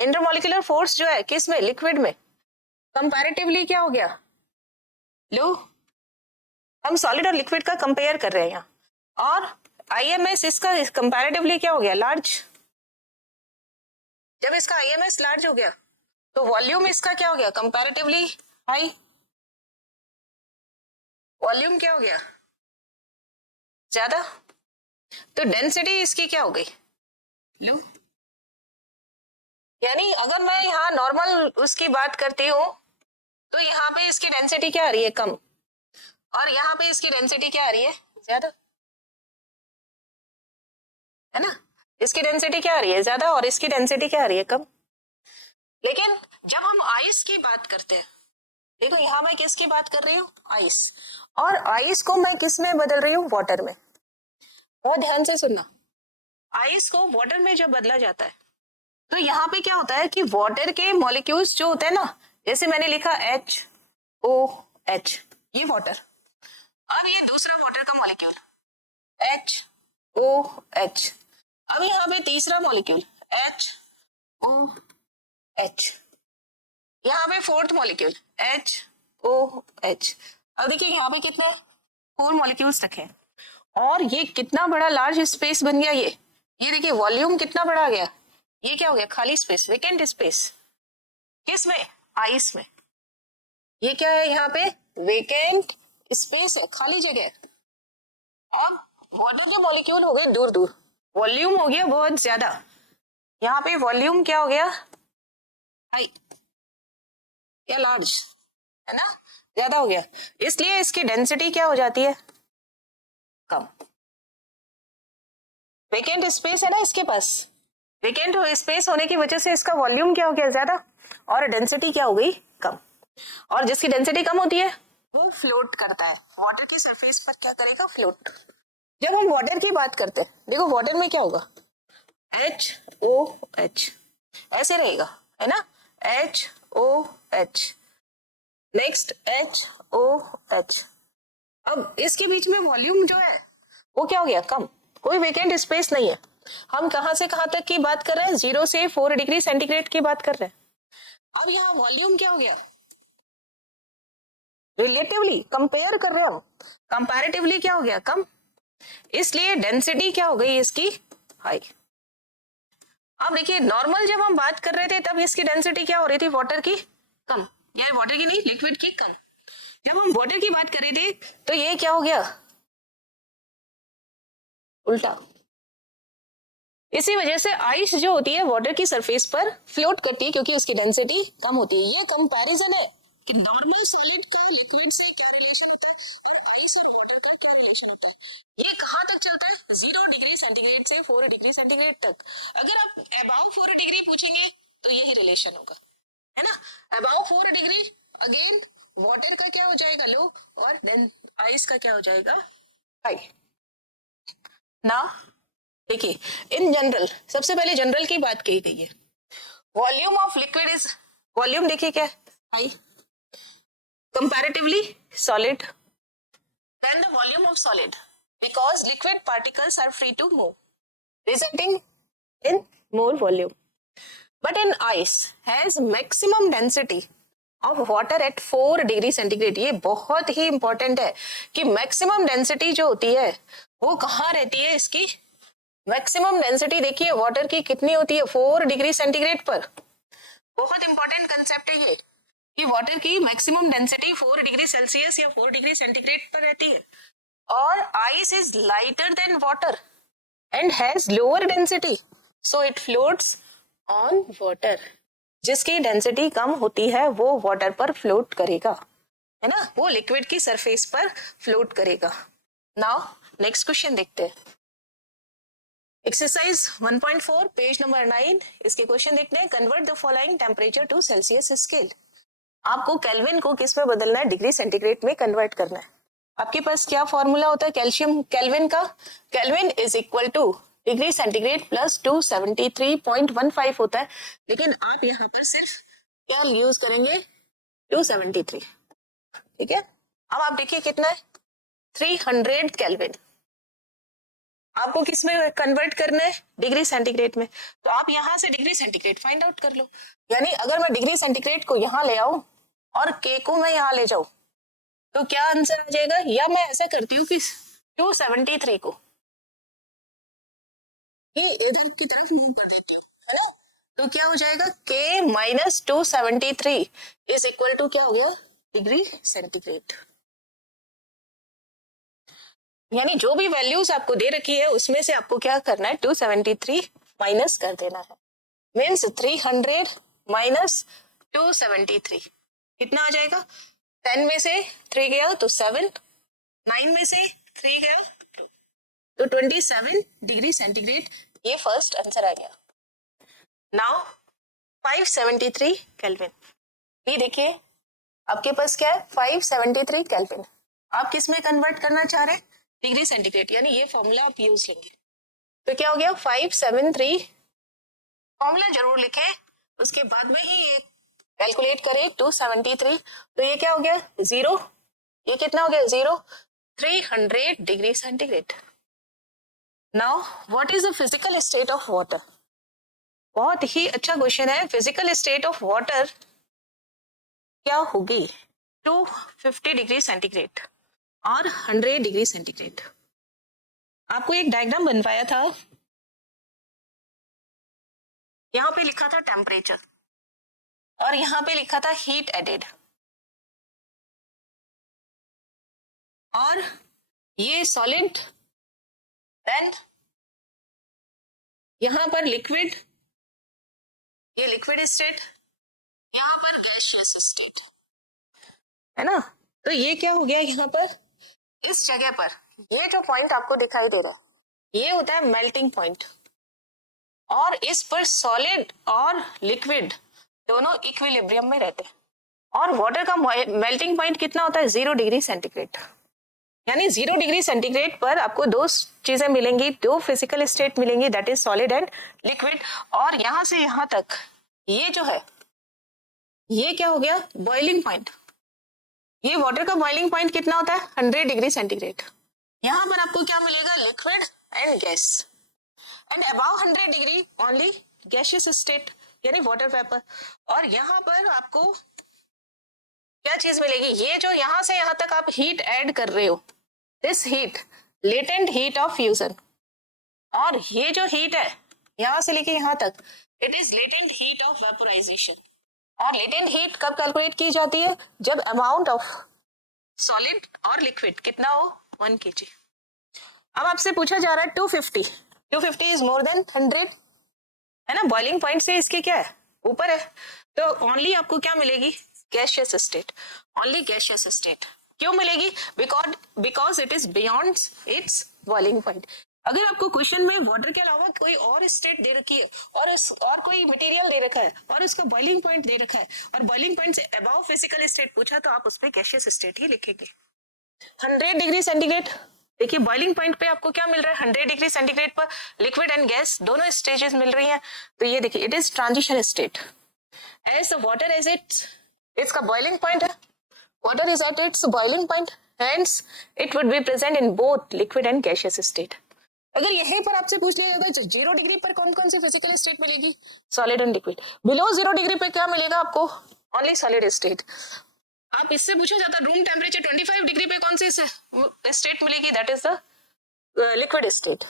इंटरमॉलिक्यूलर फोर्स जो है किस में, लिक्विड में, कंपैरेटिवली क्या हो गया, लो। हम सॉलिड और लिक्विड का कंपेयर कर रहे हैं यहाँ, और IMS इसका कंपैरेटिवली क्या हो गया, लार्ज। जब इसका IMS लार्ज हो गया तो वॉल्यूम इसका क्या हो गया, कंपैरेटिवली हाई। वॉल्यूम क्या हो गया, ज्यादा, तो डेंसिटी इसकी क्या हो गई, लो। यानी अगर मैं यहाँ नॉर्मल उसकी बात करती हूँ तो यहाँ पे इसकी डेंसिटी क्या आ रही है, कम, और यहाँ पे इसकी डेंसिटी क्या आ रही है, ज्यादा, है ना, इसकी डेंसिटी क्या आ रही है, ज्यादा, और इसकी डेंसिटी क्या आ रही है, कम। लेकिन जब हम आइस की बात करते हैं, देखो यहाँ मैं किसकी बात कर रही हूँ, आइस, और आइस को मैं किस में बदल रही हूँ, वाटर में। बहुत ध्यान से सुनना, आइस को वाटर में जब बदला जाता है तो यहाँ पे क्या होता है कि वाटर के मॉलिक्यूल्स जो होते हैं ना, जैसे मैंने लिखा HOH, ये वाटर, अब ये दूसरा वाटर का मॉलिक्यूल HOH, अब यहाँ पे तीसरा मॉलिक्यूल HOH, यहाँ पे फोर्थ मॉलिक्यूल HOH। अब देखिए यहाँ पे कितने 4 मॉलिक्यूल्स रखे, और ये कितना बड़ा लार्ज स्पेस बन गया। ये देखिए वॉल्यूम कितना बड़ा आ गया, ये क्या हो गया, खाली स्पेस, वेकेंट स्पेस, किस में, आइस में। ये क्या है, यहाँ पे वेकेंट स्पेस है, खाली जगह, और वाटर के मॉलिक्यूल हो गए दूर दूर, वॉल्यूम हो गया बहुत ज्यादा। यहाँ पे वॉल्यूम क्या हो गया, हाई या लार्ज, है ना, ज्यादा हो गया, इसलिए इसकी डेंसिटी क्या हो जाती है, कम। वेकेंट स्पेस है ना इसके पास, वेकेंट स्पेस होने की वजह से इसका वॉल्यूम क्या हो गया, ज्यादा, और डेंसिटी क्या हो गई, कम। और जिसकी डेंसिटी कम होती है वो फ्लोट करता है, वाटर की सरफेस पर क्या करेगा, फ्लोट। जब हम वाटर की बात करते हैं, देखो वाटर में क्या होगा, HOH, ऐसे रहेगा, है ना, HOH, नेक्स्ट HOH। अब इसके बीच में वॉल्यूम जो है वो क्या हो गया, कम, कोई वेकेंट स्पेस नहीं है। हम कहां से कहां तक की बात कर रहे हैं, 0 से 4 डिग्री सेंटीग्रेड की बात कर रहे हैं। अब यहाँ वॉल्यूम क्या हो गया, रिलेटिवली कंपेयर कर रहे हैं हम, कंपैरेटिवली क्या हो गया, कम, इसलिए डेंसिटी क्या हो गई इसकी, हाई। अब देखिए नॉर्मल जब हम बात कर रहे थे तब इसकी डेंसिटी क्या हो रही थी, वाटर की कम, या वाटर की नहीं, लिक्विड की कम। जब हम वाटर की बात कर रहे थे तो ये क्या हो गया, उल्टा। इसी वजह से आइस जो होती है वाटर की सरफेस पर फ्लोट करती है, क्योंकि उसकी डेंसिटी कम होती है। ये कंपैरिजन है कि नॉर्मल सॉलिड का लिक्विड से क्या रिलेशन होता है और आइस और वाटर का क्या रिलेशन होता है। ये कहाँ तक चलता है, 0 डिग्री सेंटीग्रेड से 4 डिग्री सेंटीग्रेड तक। अगर आप अबाउ 4 डिग्री पूछेंगे तो यही रिलेशन होगा, है ना, अबाउ 4 डिग्री अगेन वाटर का क्या हो जाएगा, लो, और देन आइस का क्या हो जाएगा, हाई। ना देखिए इन जनरल, सबसे पहले जनरल की बात कही गई है, volume of liquid is, volume देखिए क्या, high, comparatively solid, then the volume of solid, because liquid particles are free to move, resulting in more volume. But in ice has maximum density of water at 4 degree centigrade. ये बहुत ही इंपॉर्टेंट है कि मैक्सिमम डेंसिटी जो होती है वो कहाँ रहती है। इसकी मैक्सिमम डेंसिटी देखिए वाटर की कितनी होती है, 4 डिग्री सेंटीग्रेड पर। बहुत इंपॉर्टेंट कंसेप्ट है ये कि वाटर की मैक्सिमम डेंसिटी 4 डिग्री सेल्सियस या 4 डिग्री सेंटीग्रेड पर रहती है। और ice is lighter than water and has lower density, so it floats on water. जिसकी डेंसिटी कम होती है वो वाटर पर फ्लोट करेगा, है ना, वो लिक्विड की सरफेस पर फ्लोट करेगा। नाउ नेक्स्ट क्वेश्चन देखते हैं। एक्सरसाइज 1.4 पेज नंबर 9, इसके क्वेश्चन देखते हैं। Convert the following temperature to Celsius scale. आपको केल्विन को किस में बदलना है, डिग्री सेंटीग्रेड में कन्वर्ट करना है। आपके पास क्या फॉर्मूला होता है कैल्शियम केल्विन का, kelvin is equal two degree centigrade plus 273.15 होता है, लेकिन आप यहाँ पर सिर्फ क्या यूज करेंगे 273, ठीक है। अब आप देखिए कितना है 300 केल्विन। आपको किस में कन्वर्ट करना है, डिग्री सेंटीग्रेड में, तो आप यहाँ से डिग्री सेंटीग्रेड फाइंड आउट कर लो। यानी अगर मैं डिग्री सेंटीग्रेड को यहाँ ले आऊं और के को मैं यहाँ ले जाऊं तो क्या आंसर आ जाएगा, या मैं ऐसा करती हूँ कि 273 को इधर की तरफ मूव कर देती हूँ, है ना, तो क्या हो जाएगा k minus 273 is equal to क्या हो गया डिग्री सेंटीग्रेड। यानी जो भी वैल्यूज आपको दे रखी है उसमें से आपको क्या करना है 273 माइनस कर देना है। मीन्स 300 माइनस 273 कितना आ जाएगा, 10 में से 3 गया तो 7, 9 में से 3 गया तो 27 डिग्री सेंटीग्रेड, ये फर्स्ट आंसर आ गया। नाउ 573 केल्विन, ये देखिए आपके पास क्या है 573 केल्विन। आप किस में कन्वर्ट करना चाह रहे हैं, डिग्री सेंटीग्रेड, यानी ये फॉर्मूला आप यूज लेंगे। तो क्या हो गया 573, फॉर्मूला जरूर लिखें, उसके बाद में ही ये कैलकुलेट करें 273, तो ये क्या हो गया 0, ये कितना हो गया 0, 300 degree centigrade. Now what is the physical state of water. बहुत ही अच्छा क्वेश्चन है। फिजिकल स्टेट ऑफ वाटर क्या होगी 250 डिग्री सेंटीग्रेड और 100 डिग्री सेंटीग्रेड। आपको एक डायग्राम बनवाया था, यहां पे लिखा था टेम्परेचर और यहां पे लिखा था हीट एडेड, और ये सॉलिड, देन यहां पर लिक्विड, ये लिक्विड स्टेट, यहां पर गैसियस स्टेट, है ना। तो ये क्या हो गया यहाँ पर, इस जगह पर ये जो पॉइंट आपको दिखाई दे रहा है ये होता है मेल्टिंग पॉइंट, और इस पर सॉलिड और लिक्विड दोनों इक्विलिब्रियम में रहते हैं। और वाटर का मेल्टिंग पॉइंट कितना होता है 0 डिग्री सेंटीग्रेड। यानी 0 डिग्री सेंटीग्रेड पर आपको दो चीजें मिलेंगी, दो फिजिकल स्टेट मिलेंगी, that is solid and liquid. और यहां से यहां तक ये जो है ये क्या हो गया बॉइलिंग पॉइंट। ये वाटर का बॉइलिंग पॉइंट कितना होता है 100 डिग्री सेंटीग्रेड। यहां पर आपको क्या मिलेगा liquid and gas, and above 100 degree only gaseous state यानी वाटर वेपर। और यहां पर आपको क्या चीज मिलेगी, ये जो यहां से यहां तक आप हीट ऐड कर रहे हो, this heat latent heat of fusion, और ये जो हीट है यहां से लेके यहां तक it is latent heat of vaporisation. और लेटेंट हीट कब कैलकुलेट की जाती है, जब अमाउंट ऑफ सॉलिड और लिक्विड कितना हो 1 kg। अब आपसे पूछा जा रहा है 250 इज मोर देन 100, है ना, बॉइलिंग पॉइंट से इसके क्या है ऊपर है, तो ओनली आपको क्या मिलेगी gaseous state, only gaseous state. क्यों मिलेगी, because it is beyond it's boiling point. अगर आपको क्वेश्चन में वाटर के अलावा कोई और स्टेट दे रखी है और कोई मटेरियल दे रखा है और उसका बॉइलिंग पॉइंट दे रखा है और बॉइलिंग पॉइंट से अबाव फिजिकल स्टेट पूछा, तो आप उस पर गैसियस स्टेट ही लिखेंगे। 100 डिग्री सेंटीग्रेड, देखिए बॉइलिंग पॉइंट पे आपको क्या मिल रहा है 100 डिग्री सेंटीग्रेड पर लिक्विड एंड गैस दोनों स्टेजेस मिल रही हैं। तो ये देखिए it is transition state, as the water as इसका बॉइलिंग पॉइंट है, water is at its boiling point, hence it would be present in both liquid and gaseous state। अगर यहीं पर आपसे पूछ लिया जाता है 0 डिग्री पर कौन कौन सी फिजिकल स्टेट मिलेगी, solid and liquid. Below 0 degree पे क्या मिलेगा आपको, ओनली सॉलिड स्टेट। आप इससे पूछा जाता रूम टेम्परेचर 25 डिग्री पे कौन सी स्टेट मिलेगी, that is the liquid state.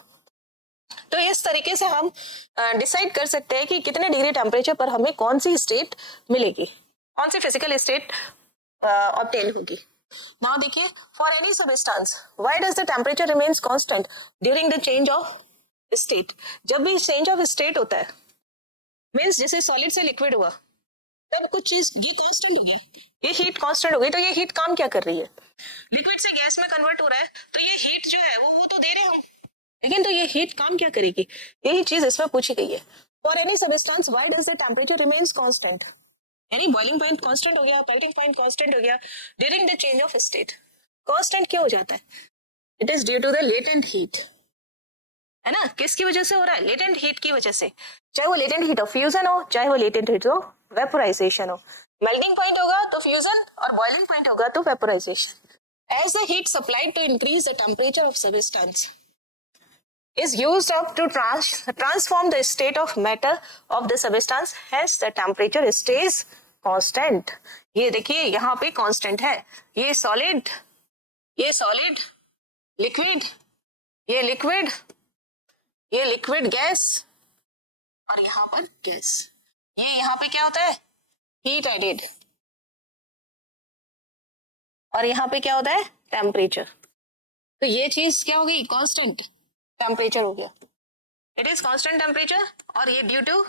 तो इस तरीके से हम डिसाइड कर सकते हैं कि कितने डिग्री टेम्परेचर पर हमें कौन सी स्टेट मिलेगी, कौन सी फिजिकल स्टेट ऑब्टेन होगी। नाउ देखिए, for any substance why does the temperature remains constant during the change of state. जब भी चेंज ऑफ स्टेट होता है, मींस जैसे सॉलिड से लिक्विड हुआ, तब कुछ चीज ये कांस्टेंट हो गया, ये हीट कांस्टेंट हो गई, तो ये हीट काम क्या कर रही है, लिक्विड से गैस में कन्वर्ट हो रहा है, तो ये हीट जो है वो तो दे रहे हैं हम, लेकिन तो ये हीट काम क्या करेगी, यही चीज इसमें पूछी गई है। For any substance why does the temperature remains constant, यानी बॉइलिंग पॉइंट कांस्टेंट हो गया, मेल्टिंग पॉइंट कांस्टेंट हो गया, during the change of state. Constant क्यों हो जाता है, it is due to the latent heat, है ना, किसकी वजह से हो रहा है, लेटेंट हीट की वजह से, चाहे वो लेटेंट हीट ऑफ फ्यूजन हो, चाहे वो लेटेंट हीट ऑफ वेपोराइजेशन हो। मेल्टिंग पॉइंट होगा तो फ्यूजन और बॉइलिंग पॉइंट होगा तो vaporization. As the heat supplied to increase the temperature of substance is used up to transform the state of matter of the substance, hence the temperature stays constant। ये देखिए यहाँ पे constant है, ये solid, liquid, ये liquid gas और यहाँ पर gas, ये यहाँ पे क्या होता है, heat added, और यहाँ पे क्या होता है, temperature। तो ये चीज क्या होगी, constant टेम्परेचर हो गया, इट इज कांस्टेंट टेम्परेचर, और ये due to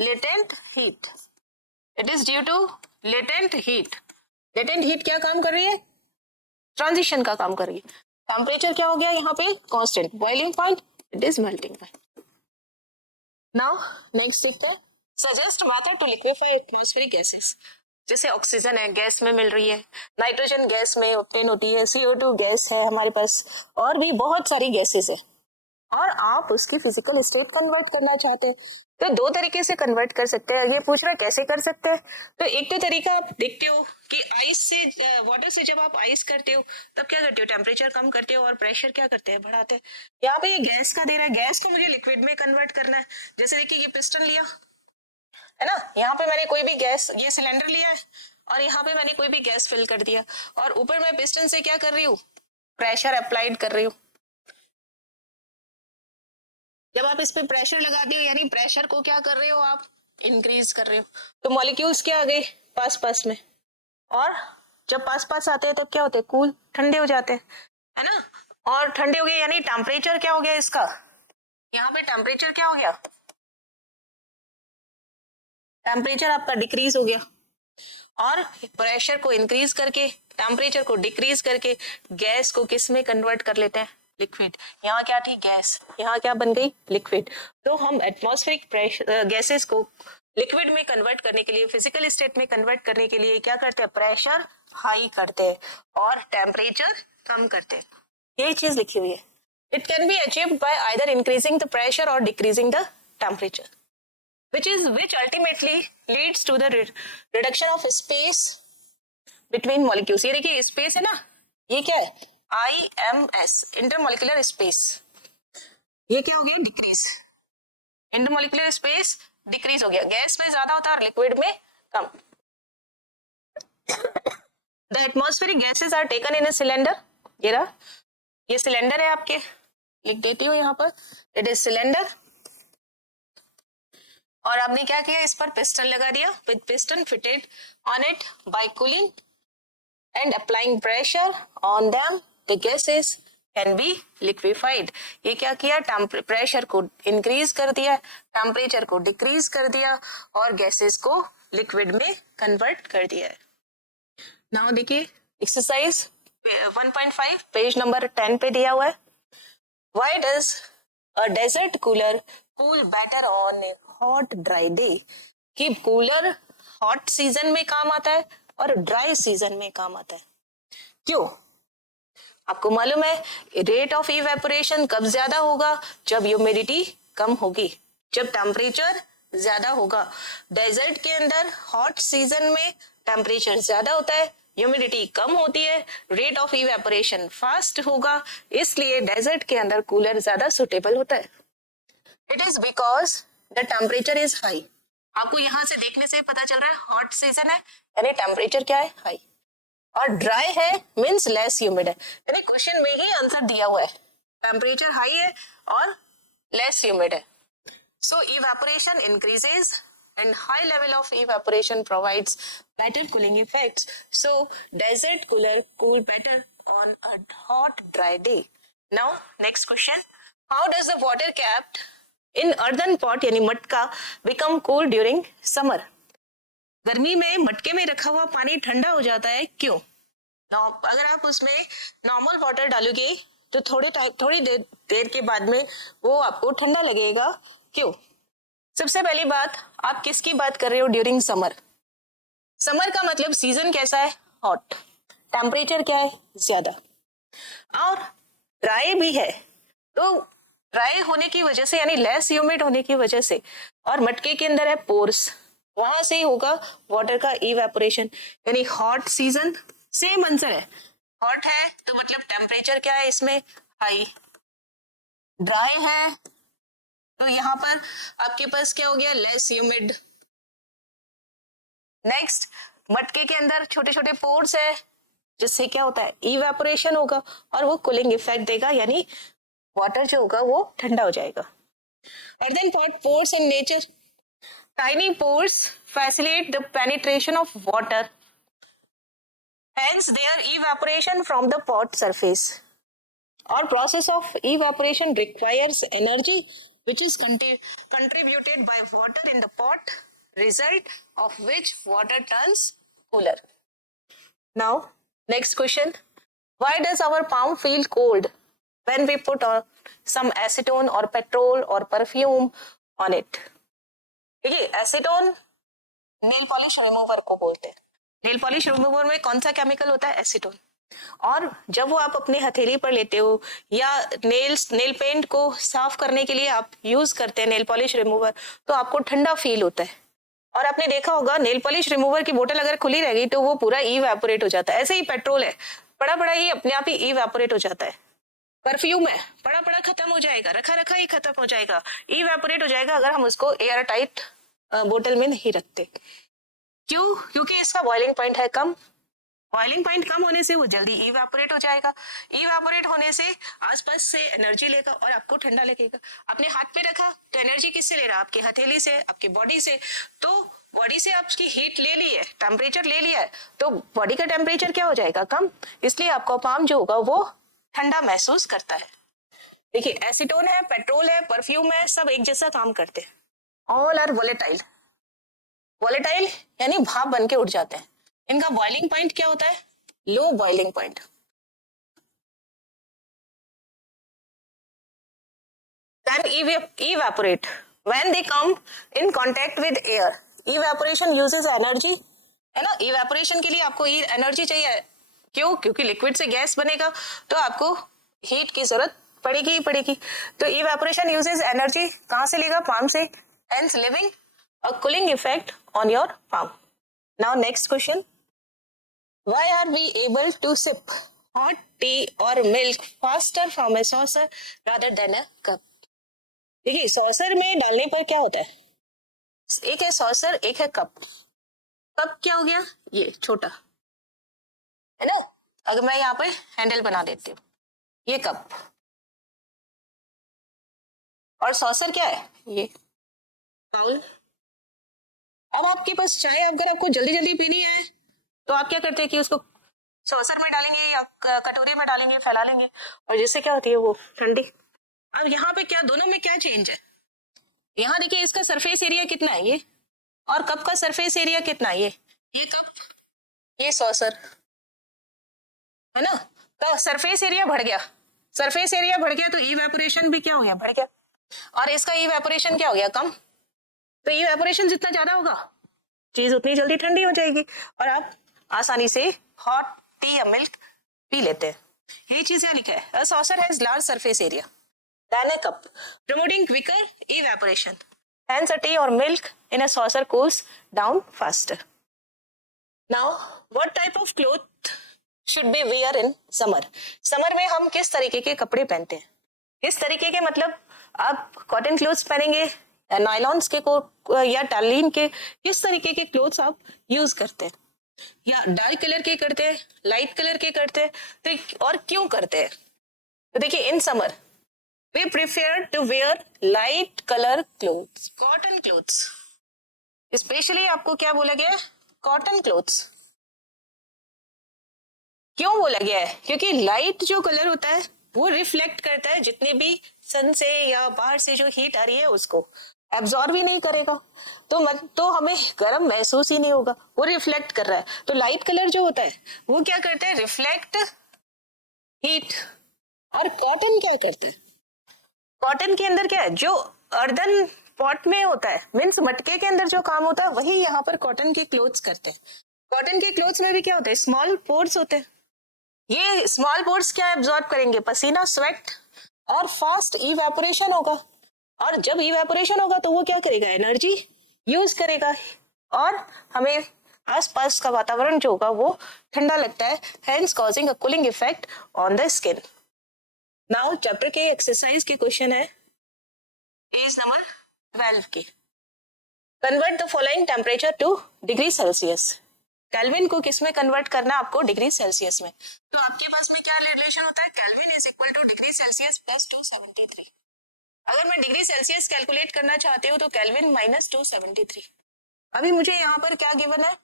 latent heat, it is due to latent heat. Latent heat क्या काम कर रही है, ट्रांजिशन का काम कर रही है। टेम्परेचर क्या हो गया यहाँ पे, constant, boiling point, it is melting point. Now next देखते हैं, suggest method to liquefy atmospheric gases. जैसे ऑक्सीजन है, गैस में मिल रही है, नाइट्रोजन गैस में ऑब्टेन होती है, CO2 गैस है हमारे पास, और भी बहुत सारी गैसेस है, और आप उसकी फिजिकल स्टेट कन्वर्ट करना चाहते हैं, तो दो तरीके से कन्वर्ट कर सकते हैं। ये पूछ रहा है कैसे कर सकते हैं, तो एक तो तरीका आप देखते हो कि आइस से, वाटर से जब आप आइस करते हो तब क्या करते हो, टेम्परेचर कम करते हो और प्रेशर क्या करते हैं, बढ़ाते हैं। यहाँ पे ये गैस का दे रहा है, गैस को मुझे लिक्विड में कन्वर्ट करना है। जैसे देखिए ये पिस्टन लिया है ना, यहाँ पे मैंने कोई भी गैस, ये सिलेंडर लिया है और यहाँ पे मैंने कोई भी गैस फिल कर दिया, और ऊपर मैं पिस्टन से क्या कर रही हूँ, प्रेशर अप्लाइड कर रही हूँ। जब आप इस पे प्रेशर लगाते हो, यानी प्रेशर को क्या कर रहे हो आप, इंक्रीज कर रहे हो, तो मॉलिक्यूल्स क्या आ गए पास में, और जब पास आते हैं तब क्या होते हैं, कूल, ठंडे हो जाते हैं, है ना, और ठंडे हो गए यानी टेम्परेचर क्या हो गया इसका, यहाँ पे टेम्परेचर क्या हो गया, टेम्परेचर आपका डिक्रीज हो गया, और प्रेशर को इंक्रीज करके, टेम्परेचर को डिक्रीज करके गैस को किस में कन्वर्ट कर लेते हैं, लिक्विड। यहाँ क्या थी, गैस, यहाँ क्या बन गई, लिक्विड। तो हम एटमॉस्फेरिक गैसेस को लिक्विड में कन्वर्ट करने के लिए, फिजिकल स्टेट में कन्वर्ट करने के लिए क्या करते हैं, प्रेशर हाई करते हैं और टेम्परेचर कम करते हैं। यही चीज लिखी हुई है। It can be achieved by either increasing the pressure और decreasing the temperature, which ultimately leads to the reduction of space between molecules। ये देखिए स्पेस है ना, ये क्या है, IMS, इंटरमोलिकुलर स्पेस, ये क्या हो गया, डिक्रीज, इंटरमोलिकुलर स्पेस डिक्रीज हो गया, गैस में ज्यादा होता है और लिक्विड में कम। The atmospheric gases are taken in a cylinder, ये रहा, ये सिलेंडर है आपके, लिख देती हूँ यहाँ पर, इट इज सिलेंडर, और आपने क्या किया, इस पर पिस्टन लगा दिया, with piston fitted on it by cooling and applying pressure on them the gases can be liquefied. ये क्या किया, प्रेशर को इंक्रीज कर दिया, टेम्परेचर को डिक्रीज कर दिया और गैसेस को लिक्विड में कन्वर्ट कर दिया है। नाउ देखिए एक्सरसाइज 1.5 पेज नंबर 10 पे दिया हुआ है, why does a desert cooler cool better on a hot dry day. कि कूलर हॉट सीजन में काम आता है और ड्राई सीजन में काम आता है, क्यों? आपको मालूम है रेट ऑफ इवेपोरेशन कब ज्यादा होगा, जब ह्यूमिडिटी कम होगी, जब टेम्परेचर ज्यादा होगा। डेजर्ट के अंदर हॉट सीजन में टेम्परेचर ज्यादा होता है, ह्यूमिडिटी कम होती है, रेट ऑफ इवेपोरेशन फास्ट होगा, इसलिए डेजर्ट के अंदर कूलर ज्यादा सुटेबल होता है। It is because the temperature is high. आपको यहाँ से देखने से पता चल रहा है हॉट सीजन है यानी टेम्परेचर क्या है, हाई, और ड्राई है मींस लेस ह्यूमिड है, यानी क्वेश्चन में ही आंसर दिया हुआ है टेम्परेचर हाई है और लेस ह्यूमिड है। So evaporation increases and high level of evaporation provides better cooling effects, so desert cooler cool better on a hot dry day. Now next question, how does the water kept in earthen pot यानी मटका become cool during summer? गर्मी में मटके में रखा हुआ पानी ठंडा हो जाता है, क्यों? अगर आप उसमें नॉर्मल वाटर डालोगे तो थोड़ी देर के बाद में वो आपको ठंडा लगेगा, क्यों? सबसे पहली बात, आप किसकी बात कर रहे हो ड्यूरिंग समर? समर का मतलब सीजन कैसा है, हॉट, टेम्परेचर क्या है, ज्यादा, और ड्राई भी है। तो ड्राई होने की वजह से यानी लेस ह्यूमिड होने की वजह से, और मटके के अंदर है पोर्स, वहां से ही होगा वाटर का इवेपोरेशन, यानी हॉट सीजन सेम आंसर है। हॉट है तो मतलब टेम्परेचर क्या है इसमें, हाई, ड्राई है तो यहाँ पर आपके पास क्या हो गया, लेस ह्यूमिड। नेक्स्ट, मटके के अंदर छोटे छोटे पोर्स है जिससे क्या होता है, इवेपोरेशन होगा और वो कूलिंग इफेक्ट देगा, यानी वाटर जो होगा वो ठंडा हो जाएगा। और then pores in nature, tiny pores facilitate the penetration of water, hence their evaporation from the pot surface. Or process of evaporation requires energy which is contributed by water in the pot, result of which water turns cooler. Now next question, why does our palm feel cold when we put on some acetone or petrol or perfume on it? देखिए, एसीटोन नेल पॉलिश रिमूवर को बोलते हैं। नेल पॉलिश रिमूवर में कौन सा केमिकल होता है, एसीटोन। और जब वो आप अपने हथेली पर लेते हो या नेल पेंट को साफ करने के लिए आप यूज करते हैं नेल पॉलिश रिमूवर, तो आपको ठंडा फील होता है। और आपने देखा होगा नेल पॉलिश रिमूवर की बोतल अगर खुली रहेगी तो वो पूरा इवेपोरेट हो जाता है। ऐसे ही पेट्रोल है, पड़ा पड़ा ही अपने आप ही इवेपोरेट हो जाता है। परफ्यूम है, पड़ा पड़ा खत्म हो जाएगा, रखा रखा ही खत्म हो जाएगा, इवेपोरेट हो जाएगा अगर हम उसको एयर टाइट बोतल में नहीं रखते। क्यों? क्योंकि इसका बॉइलिंग पॉइंट है कम। बॉइलिंग पॉइंट कम होने से वो जल्दी इवेपोरेट हो जाएगा। इवेपोरेट होने से आसपास से एनर्जी लेगा और आपको ठंडा लगेगा। आपने हाथ पे रखा तो एनर्जी किससे ले रहा, आपके हथेली से, आपकी बॉडी से। तो बॉडी से आपकी हीट ले ली है, टेम्परेचर ले लिया है, तो बॉडी का टेम्परेचर क्या हो जाएगा, कम। इसलिए आपका पाम जो होगा वो ठंडा महसूस करता है। देखिए, एसीटोन है, पेट्रोल है, परफ्यूम है, सब एक जैसा काम करते हैं। All are volatile. वोलेटाइल यानी भाप बन के उठ जाते हैं। इनका बॉइलिंग पॉइंट क्या होता है, low boiling point. Then evaporate when they come in contact with air. Evaporation uses energy, है ना। इवेपोरेशन के लिए आपको एनर्जी चाहिए, क्यों? क्योंकि लिक्विड से गैस बनेगा तो आपको हीट की जरूरत पड़ेगी ही पड़ेगी। तो इवेपोरेशन यूजेस एनर्जी, कहां से लेगा, पाम से, hence leaving a cooling effect on your palm. Now next question, why are we able to sip hot tea or milk faster from a saucer rather than a cup? देखिए, सॉसर में डालने पर क्या होता है, एक है सॉसर, एक है कप। कप क्या हो गया, ये छोटा है ना। अगर मैं यहाँ पे हैंडल बना देती हूँ, ये कप, और सॉसर क्या है, ये बाउल। अब आपके पास चाय अगर आपको जल्दी जल्दी पीनी है तो आप क्या करते हैं कि उसको सॉसर में डालेंगे या कटोरे में डालेंगे, फैला लेंगे, और जिससे क्या होती है वो ठंडी। अब यहाँ पे क्या, दोनों में क्या चेंज है, यहाँ देखिए इसका सरफेस एरिया कितना है ये, और कप का सरफेस एरिया कितना है, ये कप, ये सॉसर, है ना। तो सरफेस एरिया बढ़ गया, सरफेस एरिया बढ़ गया तो इवेपोरेशन भी क्या हो गया, बढ़ गया, और इसका इवेपोरेशन क्या हो गया, कम। तो इवेपोरेशन जितना ज्यादा होगा चीज उतनी जल्दी ठंडी हो जाएगी और आप आसानी से हॉट टी या मिल्क पी लेते हैं। यही चीज यहाँ लिखा है, a saucer has large surface area than a cup, promoting quicker evaporation. Hence a tea or milk in a saucer cools down faster. Now what type of cloth should be wear in summer? Summer में हम किस तरीके के कपड़े पहनते हैं? किस तरीके के मतलब आप कॉटन क्लोथ्स पहनेंगे या नायलॉन्स के को या टालिन के, किस तरीके के क्लोथ्स आप यूज करते हैं? या डार्क कलर के करते हैं, लाइट कलर के करते हैं, तो और क्यों करते हैं? तो देखिए, in summer we prefer to wear light colour clothes, cotton clothes. Specially आपको क्या बोला गया है? Cotton clothes. क्यों बोला गया है? क्योंकि लाइट जो कलर होता है वो रिफ्लेक्ट करता है, जितने भी सन से या बाहर से जो हीट आ रही है उसको एब्जॉर्ब ही नहीं करेगा, तो हमें गर्म महसूस ही नहीं होगा, वो रिफ्लेक्ट कर रहा है। तो लाइट कलर जो होता है वो क्या करता है? Reflect heat. और कॉटन क्या करता है? कॉटन के अंदर क्या है? जो अर्दन पॉट में होता है, मीन्स मटके के अंदर जो काम होता है वही यहाँ पर कॉटन के क्लोथ्स करते हैं। कॉटन के क्लोथ्स में भी क्या होता है? स्मॉल पोर्स होते हैं। ये स्मॉल पोर्स क्या एब्जॉर्ब करेंगे? पसीना, स्वेट, और फास्ट इवेपोरेशन होगा। और जब इवेपोरेशन होगा तो वो क्या करेगा? एनर्जी यूज करेगा, और हमें आसपास का वातावरण जो होगा वो ठंडा लगता है, hence causing a cooling effect on the skin. Now chapter के एक्सरसाइज के क्वेश्चन है पेज नंबर 12 की। Convert the following temperature two degree Celsius. Kelvin को किस में कन्वर्ट करना है आपको? डिग्री सेल्सियस में। तो आपके पास में क्या रिलेशन होता है? Kelvin is equal two degree Celsius plus 273। अगर मैं डिग्री सेल्सियस कैलकुलेट करना चाहती हूँ तो केल्विन माइनस 273। अभी मुझे यहाँ पर क्या गिवन है?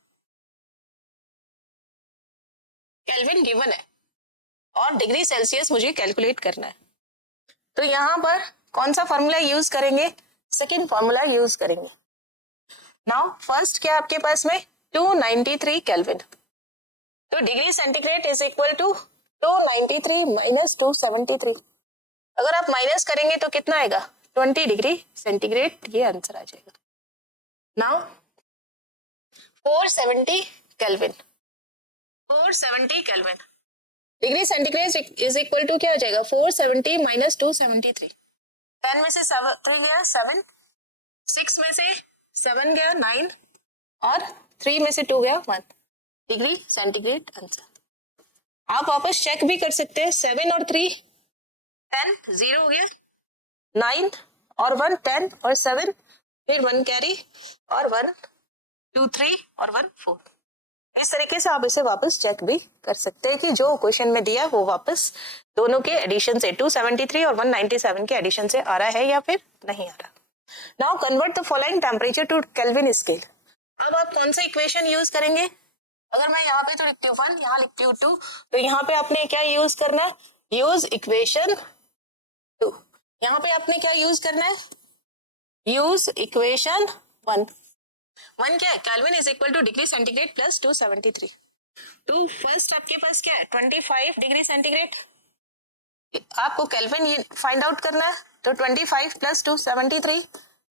केल्विन गिवन है और डिग्री सेल्सियस मुझे कैलकुलेट करना है। तो यहाँ पर कौन सा फॉर्मूला यूज करेंगे? सेकेंड फॉर्मूला यूज करेंगे। नाउ फर्स्ट क्या आपके पास में? 293 केल्विन। तो degree centigrade is equal to 293 minus 273। अगर आप माइनस करेंगे तो कितना आएगा? 20 डिग्री सेंटीग्रेड, ये आंसर आ जाएगा। Now 470 Kelvin, 470 Kelvin. Degree centigrade is equal to क्या हो जाएगा? 470 माइनस 273। 10 में से 3 गया 7, 6 में से 7 गया 9, और 3 में से 2 गया 1 डिग्री सेंटीग्रेड आंसर। आप वापस चेक भी कर सकते हैं। 7 और 3 10, 0 हो गया, 9 और 1 10 और 7, फिर 1 कैरी और 1 2 3 और 1 4। इस तरीके से आप इसे वापस चेक भी कर सकते हैं कि जो क्वेश्चन में दिया वो वापस दोनों के एडिशन से 273 और 197 के एडिशन से आ रहा है या फिर नहीं आ रहा। Now convert the following temperature to Kelvin scale. अब आप कौन सा इक्वेशन यूज करेंगे? अगर मैं यहाँ पे तो लिखती हूँ 1, यहाँ लिखती हूँ 2, तो यहाँ पे आपने क्या यूज करना है? Use equation 2। यहाँ पे आपने क्या यूज करना है? Use equation 1। 1 क्या है? Kelvin is equal two degree centigrade plus 273। तो फर्स्ट आपके पास क्या है? 25 डिग्री सेंटीग्रेड। आपको केल्विन फाइंड आउट करना है, तो 25 plus 273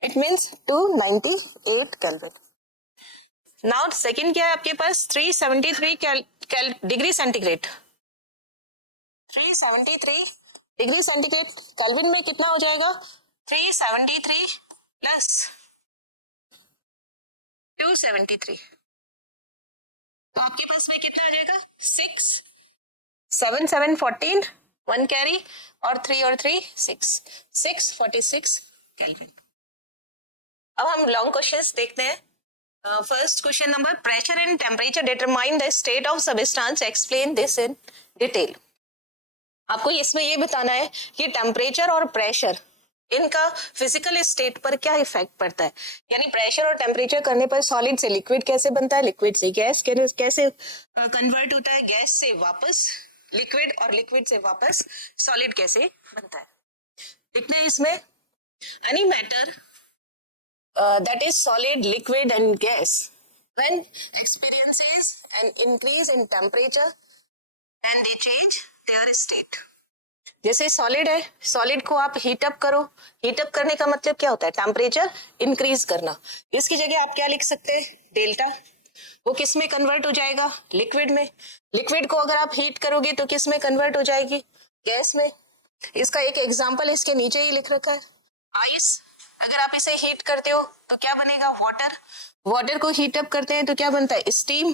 it means 298 kelvin. Now second क्या है आपके पास? 373 degree centigrade. 373 degree centigrade kelvin में कितना हो जाएगा? 373 प्लस 273, तो आपके पास में कितना आ जाएगा? 6 7 7 14, 1 कैरी और 3 और 3 6 646 केल्विन। अब हम लॉन्ग क्वेश्चंस देखते हैं। First question number, pressure and temperature determine the state of substance, explain this in detail. आपको इसमें ये बताना है कि टेम्परेचर और प्रेशर इनका फिजिकल स्टेट पर क्या इफेक्ट पड़ता है, यानी प्रेशर और टेम्परेचर करने पर सॉलिड से लिक्विड कैसे बनता है, लिक्विड से गैस कैसे कन्वर्ट होता है, गैस से वापस लिक्विड और लिक्विड से वापस सॉलिड कैसे बनता है। देखते हैं इसमें, any matter that is solid, liquid and gas when experiences an increase in temperature and they change their state। जैसे सॉलिड है, सॉलिड को आप हीट अप करो, हीट अप करने का मतलब क्या होता है? टेम्परेचर इंक्रीज करना। इसकी जगह आप क्या लिख सकते हैं? डेल्टा। वो किस में कन्वर्ट हो जाएगा? लिक्विड में। लिक्विड को अगर आप हीट करोगे तो किस में कन्वर्ट हो जाएगी? गैस में। इसका एक एग्जांपल इसके नीचे ही लिख रखा है, आइस। अगर आप इसे हीट करते हो तो क्या बनेगा? वाटर। वाटर को हीट अप करते हैं तो क्या बनता है? स्टीम।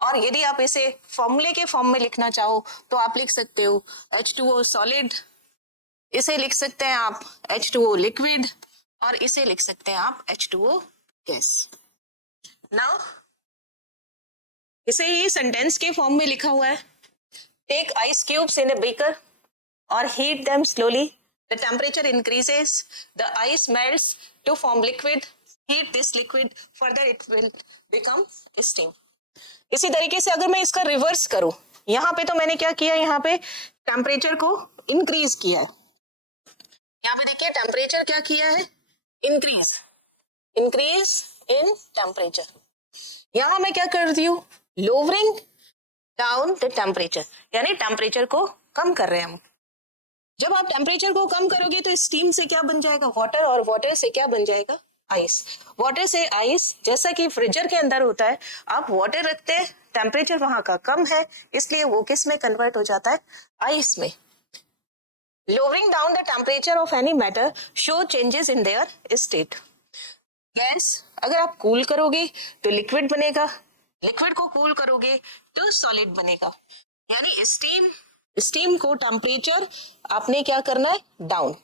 और यदि आप इसे फॉर्मूले के फॉर्म में लिखना चाहो तो आप लिख सकते हो H2O सॉलिड, इसे लिख सकते हैं आप H2O लिक्विड, और इसे लिख सकते हैं आप H2O गैस। नाउ इसे ही सेंटेंस के फॉर्म में लिखा हुआ है, take ice cubes in a beaker और heat them slowly, the temperature increases, the ice melts to form liquid, heat this liquid, further it will become steam. इसी तरीके से अगर मैं इसका रिवर्स करूं, यहाँ पे तो मैंने क्या किया, यहाँ पे टेम्परेचर को इंक्रीज किया है, यहाँ पे देखिए टेम्परेचर क्या किया है, इंक्रीज इन टेम्परेचर। यहाँ मैं क्या करती हूँ, लोअरिंग डाउन द टेम्परेचर, यानी टेम्परेचर को कम कर रहे हैं हम। जब आप टेम्परेचर को कम करोगे तो स्टीम से क्या बन जाएगा, वाटर, और वाटर से क्या बन जाएगा, आइस। वाटर से आइस, जैसा कि फ्रीजर के अंदर होता है, आप वाटर रखते हैं, टेम्परेचर वहां का कम है, इसलिए वो किस में कन्वर्ट हो जाता है, आइस में। Lowering down the temperature of any matter show changes in their state. Gas अगर आप कूल करोगे तो लिक्विड बनेगा, लिक्विड को कूल करोगे तो सॉलिड बनेगा, यानी स्टीम को टेम्परेचर आपने क्या करना है, डाउन,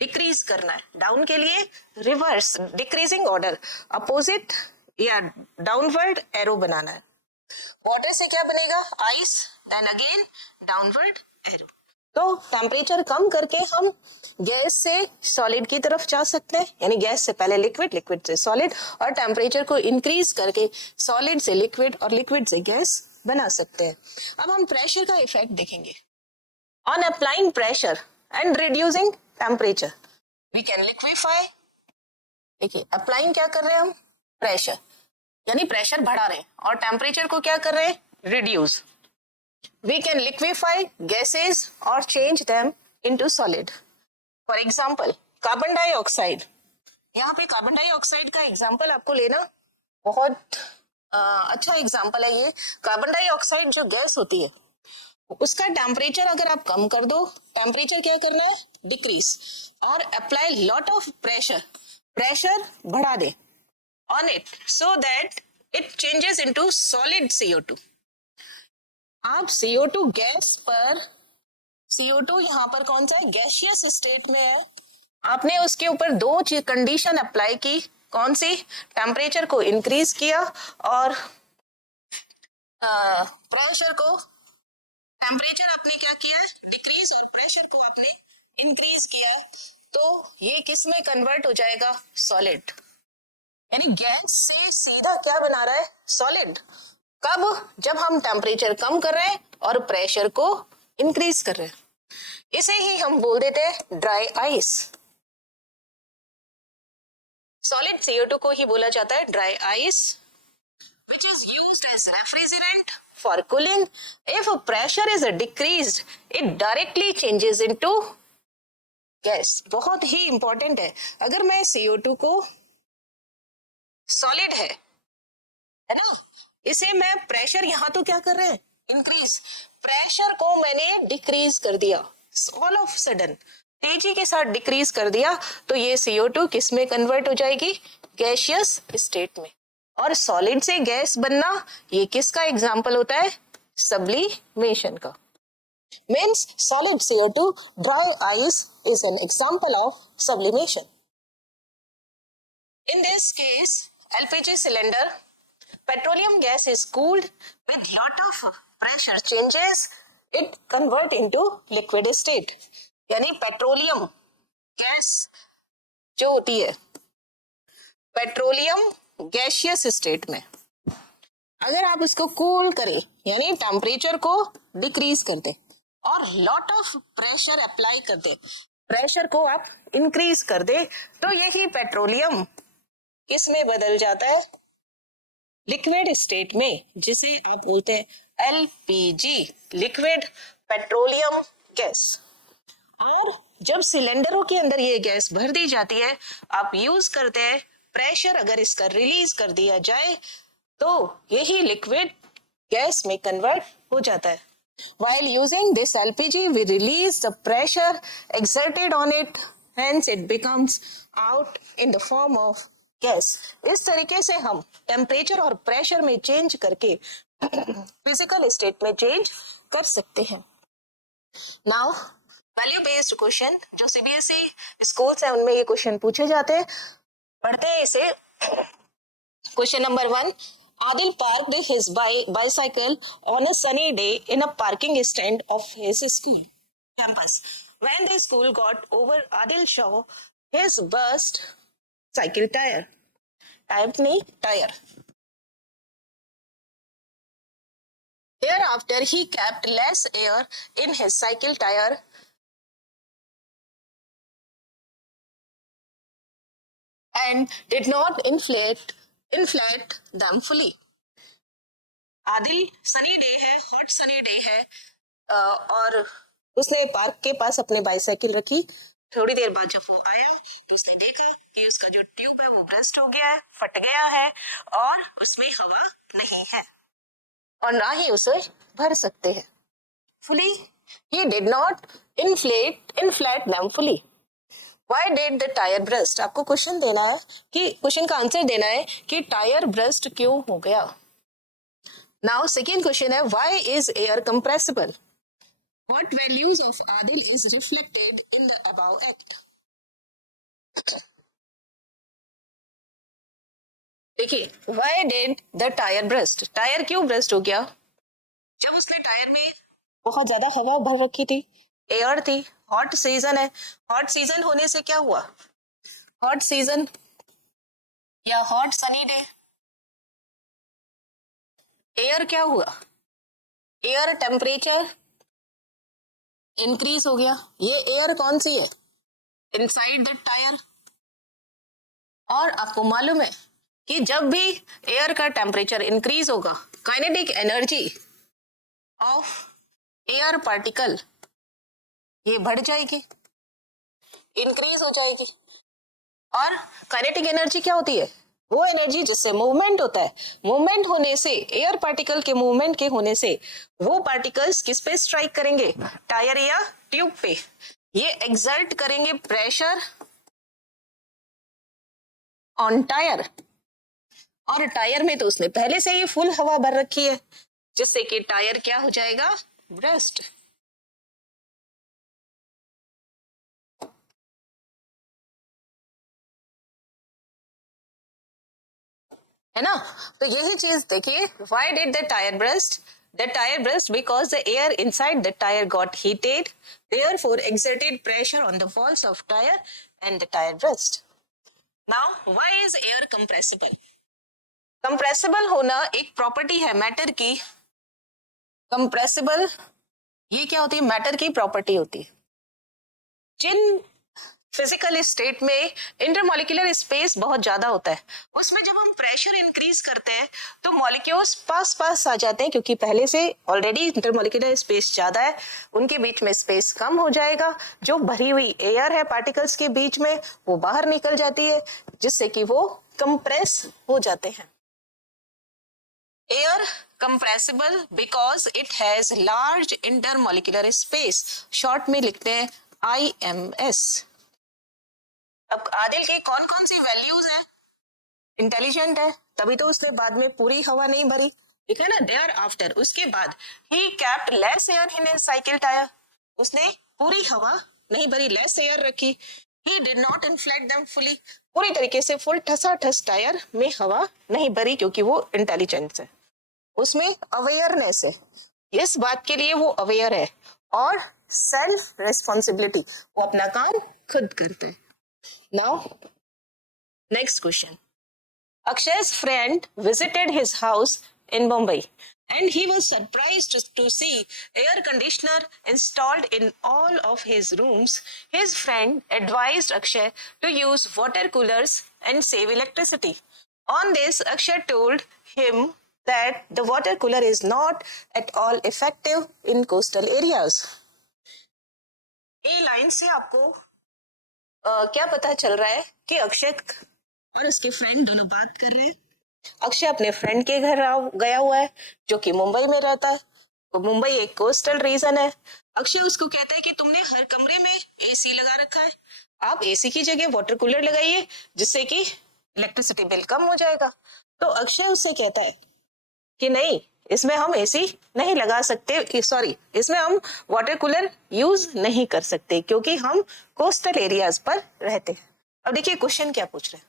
डिक्रीज करना है। डाउन के लिए रिवर्स, डिक्रीजिंग ऑर्डर, अपोजिट या डाउनवर्ड एरो बनाना है। वाटर से क्या बनेगा, ice, then again downward arrow. तो टेम्परेचर कम करके हम गैस से सॉलिड की तरफ जा सकते हैं, यानी गैस से पहले लिक्विड, लिक्विड से सॉलिड, और टेम्परेचर को इंक्रीज करके सॉलिड से लिक्विड और लिक्विड से गैस बना सकते हैं। अब हम प्रेशर का इफेक्ट देखेंगे। On applying pressure and reducing temperature we can liquefy. देखिए अप्लाइंग क्या कर रहे हैं हम, प्रेशर, यानी प्रेशर बढ़ा रहे हैं, और टेम्परेचर को क्या कर रहे हैं, reduce. We can liquefy gases or change them into solid. For example, carbon dioxide. यहाँ पे कार्बन डाइऑक्साइड का एग्जाम्पल आपको लेना बहुत अच्छा एग्जाम्पल है ये। कार्बन डाइऑक्साइड जो गैस होती है, उसका टेम्परेचर अगर आप कम कर दो, टेम्परेचर क्या करना है, डिक्रीज, और apply lot of pressure, pressure बढ़ा दे on it, so that it changes into solid CO2। आप CO2 गैस पर, CO2 यहाँ पर कौन सा है, गैसियस स्टेट में है, आपने उसके ऊपर दो कंडीशन अप्लाई की, कौन सी, टेम्परेचर को इंक्रीज किया और प्रेशर को, टेम्परेचर आपने क्या किया, डिक्रीज, और प्रेशर को आपने इंक्रीज किया, तो ये किस में कन्वर्ट हो जाएगा, सॉलिड। यानी गैस से सीधा क्या बना रहा है, सॉलिड। कब, जब हम टेम्परेचर कम कर रहे हैं और प्रेशर को इंक्रीज कर रहे हैं। इसे ही हम बोल देते हैं ड्राई आइस। सॉलिड CO2 को ही बोला जाता है dry ice, which is used as refrigerant for cooling. If pressure is decreased, it directly changes into gas. बहुत ही इंपॉर्टेंट है। अगर मैं CO2 को, सॉलिड है ना, इसे मैं प्रेशर यहाँ तो क्या कर रहे हैं, इंक्रीज, प्रेशर को मैंने डिक्रीज कर दिया, ऑल ऑफ सडन तेजी के साथ डिक्रीज कर दिया, तो ये CO2 किस में कन्वर्ट हो जाएगी, गैसियस स्टेट में। और सॉलिड से गैस बनना, ये किसका एग्जाम्पल होता है, सब्लिमेशन का। Means solid CO2 dry ice is an example of sublimation. In this case LPG cylinder, petroleum gas is cooled with lot of pressure changes, it convert into liquid state। यानी पेट्रोलियम गैस जो होती है, पेट्रोलियम गैसियस स्टेट में, अगर आप इसको कूल करें, यानी टेम्परेचर को डिक्रीज कर दे और लॉट ऑफ प्रेशर अप्लाई कर दे, प्रेशर को आप इंक्रीज कर दे, तो यही पेट्रोलियम किस में बदल जाता है, लिक्विड स्टेट में, जिसे आप बोलते हैं LPG, लिक्विड पेट्रोलियम गैस। और जब सिलेंडरों के अंदर ये गैस भर दी जाती है, आप यूज करते हैं, प्रेशर अगर इसका रिलीज कर दिया जाए तो यही लिक्विड गैस में कन्वर्ट हो जाता है। While using this LPG, we release the pressure exerted on it, hence it becomes out in the form of gas. इस तरीके से हम टेम्परेचर और प्रेशर में चेंज करके फिजिकल स्टेट में चेंज कर सकते हैं। नाउ वैल्यू बेस्ड क्वेश्चन जो सीबीएसई स्कूल्स है उनमें ये क्वेश्चन पूछे जाते हैं, पढ़ते हैं इसे। Question number 1, Adil parked his bicycle on a sunny day in a parking stand of his school campus. When the school got over, Adil saw his burst cycle tire. Tire. Thereafter, he kept less air in his cycle tire and did not inflate them fully. Adil sunny day है, हॉट सनी डे है, और उसने पार्क के पास अपने बाइसाइकिल रखी। थोड़ी देर बाद जब वो आया तो उसने देखा कि उसका जो ट्यूब है वो ब्रस्ट हो गया है, फट गया है और उसमें हवा नहीं है और ना ही उसे भर सकते हैं fully. he did not inflate them fully. Why did the tire burst? आपको क्वेश्चन देना है कि क्वेश्चन का आंसर देना है कि टायर ब्रस्ट क्यों हो गया। Now second question है, why is air compressible? What values of Adil is reflected in the above act? देखिए, why did the tire burst? Tyre क्यों ब्रस्ट हो गया? जब उसने टायर में बहुत ज्यादा हवा भर रखी थी, एयर थी, हॉट सीजन है, हॉट सीजन होने से क्या हुआ? हॉट सीजन या हॉट सनी डे, एयर क्या हुआ? एयर टेम्परेचर इंक्रीज हो गया। ये एयर कौन सी है? Inside the tyre. और आपको मालूम है कि जब भी एयर का टेम्परेचर इंक्रीज होगा, kinetic energy of air particle ये बढ़ जाएगी, इंक्रीज हो जाएगी। और काइनेटिक एनर्जी क्या होती है? वो एनर्जी जिससे मूवमेंट होता है। मूवमेंट होने से, एयर पार्टिकल के मूवमेंट के होने से वो पार्टिकल्स किस पे स्ट्राइक करेंगे? टायर या ट्यूब पे। ये एक्सर्ट करेंगे प्रेशर ऑन टायर, और टायर में तो उसने पहले से ही फुल हवा भर रखी है, जिससे कि टायर क्या हो जाएगा? ब्रस्ट। है ना? तो यही चीज देखिए, why did the tyre burst? The tire burst because the air inside the tire got heated, therefore exerted pressure on the walls of tire and the tire burst. Now, why is air compressible? Compressible होना एक प्रॉपर्टी है मैटर की। Compressible ये क्या होती है? मैटर की प्रॉपर्टी होती है। जिन फिजिकल स्टेट में इंटरमॉलिक्यूलर स्पेस बहुत ज्यादा होता है, उसमें जब हम प्रेशर इंक्रीज करते हैं तो मॉलिक्यूल्स पास पास आ जाते हैं, क्योंकि पहले से ऑलरेडी इंटरमॉलिक्यूलर स्पेस ज्यादा है, उनके बीच में स्पेस कम हो जाएगा। जो भरी हुई एयर है पार्टिकल्स के बीच में वो बाहर निकल जाती है, जिससे कि वो कंप्रेस हो जाते हैं। Air compressible because it has large intermolecular space, short में लिखते हैं IMS। अब आदिल की कौन कौन सी वैल्यूज है? इंटेलिजेंट है, तभी तो उसने बाद में पूरी हवा नहीं भरी, ठीक है ना? देयर आफ्टर, उसके बाद, he kept less air in his cycle tyre, उसने पूरी हवा नहीं भरी, लेस एयर रखी। He did not inflate them fully, पूरी तरीके से फुल ठसाठस टायर में हवा नहीं भरी, क्योंकि वो इंटेलिजेंस है, उसमें अवेयरनेस है, इस बात के लिए वो अवेयर है, और सेल्फ रिस्पॉन्सिबिलिटी, वो अपना काम खुद करता है। Now, next question. Akshay's friend visited his house in Mumbai and he was surprised to see air conditioner installed in all of his rooms. His friend advised Akshay to use water coolers and save electricity. On this, Akshay told him that the water cooler is not at all effective in coastal areas. ये लाइन से आपको क्या पता चल रहा है कि अक्षय और उसके फ्रेंड दोनों बात कर रहे हैं। अक्षय अपने फ्रेंड के घर गया हुआ है जो कि मुंबई में रहता है, तो मुंबई एक कोस्टल रीजन है। अक्षय उसको कहता है कि तुमने हर कमरे में AC लगा रखा है, आप AC की जगह वाटर कूलर लगाइए, जिससे कि इलेक्ट्रिसिटी बिल कम हो जाएगा। तो अक्षय उससे कहता है कि नहीं, इसमें हम एसी नहीं लगा सकते, सॉरी इसमें हम वाटर कूलर यूज नहीं कर सकते क्योंकि हम कोस्टल एरियाज पर रहते हैं। अब देखिए क्वेश्चन क्या पूछ रहे हैं,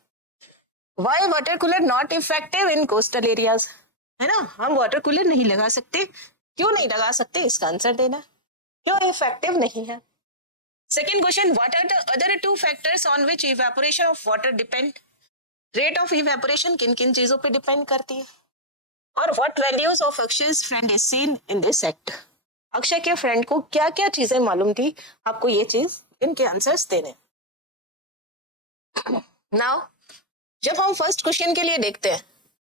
Y water cooler not effective in coastal areas, है ना, हम वाटर कूलर नहीं लगा सकते, क्यों नहीं लगा सकते इसका आंसर देना, क्यों इफेक्टिव नहीं है। Second question, what are the other two factors on which evaporation of water depend, rate of evaporation किन किन चीजों पे डिपेंड करती है, और what values of Akshay's friend is seen in this sect, Akshay के फ्रेंड को क्या क्या चीजें मालूम थी, आपको ये चीज इनके आंसर्स देने। नाउ जब हम फर्स्ट क्वेश्चन के लिए देखते हैं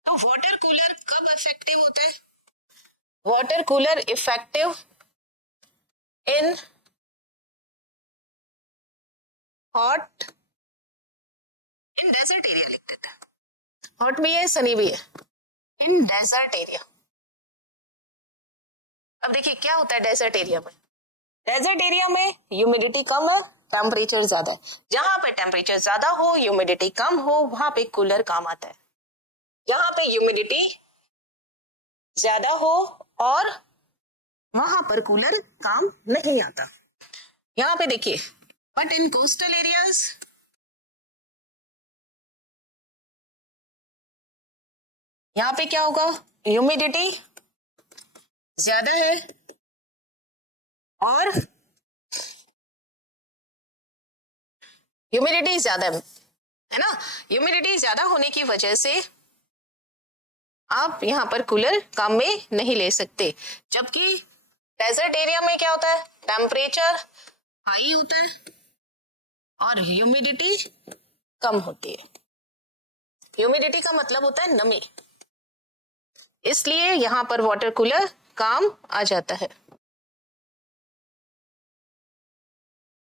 तो वाटर कूलर कब इफेक्टिव होता है, water cooler effective in hot, in desert area लिख देता है, हॉट भी है सनी भी है, इन डेजर्ट एरिया। अब देखिए क्या होता है डेजर्ट एरिया में, डेजर्ट एरिया में ह्यूमिडिटी कम है, टेम्परेचर ज्यादा है, जहां पे टेम्परेचर ज्यादा हो ह्यूमिडिटी कम हो वहां पे कूलर काम आता है, जहां पे ह्यूमिडिटी ज्यादा हो और वहां पर कूलर काम नहीं आता। यहां पे देखिए, बट इन कोस्टल एरियाज यहां पे क्या होगा, ह्यूमिडिटी ज्यादा है और ह्यूमिडिटी ज्यादा है ना, ह्यूमिडिटी ज्यादा होने की वजह से आप यहाँ पर कूलर काम में नहीं ले सकते, जबकि डेजर्ट एरिया में क्या होता है, टेम्परेचर हाई होता है और ह्यूमिडिटी कम होती है, ह्यूमिडिटी का मतलब होता है नमी, इसलिए यहाँ पर वाटर कूलर काम आ जाता है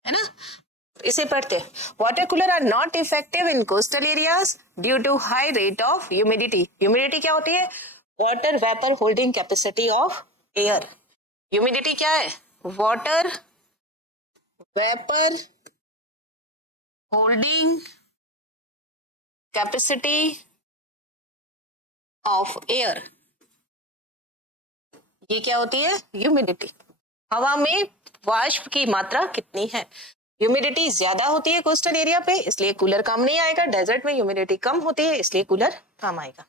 ना। इसे पढ़ते, water cooler are not effective in coastal areas due to high rate of humidity, humidity क्या होती है, water vapour holding capacity of air, humidity क्या है, water vapour holding capacity of air, ये क्या होती है, ह्यूमिडिटी, हवा में वाष्प की मात्रा कितनी है, ह्यूमिडिटी ज्यादा होती है कोस्टल एरिया पे इसलिए कूलर काम नहीं आएगा, डेजर्ट में ह्यूमिडिटी कम होती है इसलिए कूलर काम आएगा।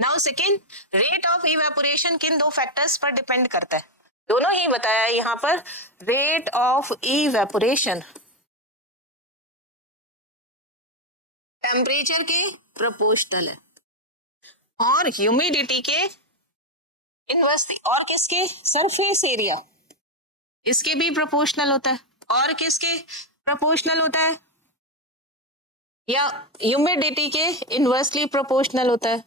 Now second, rate of evaporation किन दो फैक्टर्स पर डिपेंड करता है, दोनों ही बताया है यहाँ पर, रेट ऑफ इवेपोरेशन टेम्परेचर के प्रोपोर्शनल है और ह्यूमिडिटी के इनवर्सली, और किसके, सरफेस एरिया इसके भी प्रोपोर्शनल होता है, और किसके प्रोपोर्शनल होता है, या ह्यूमिडिटी के इनवर्सली प्रोपोर्शनल होता है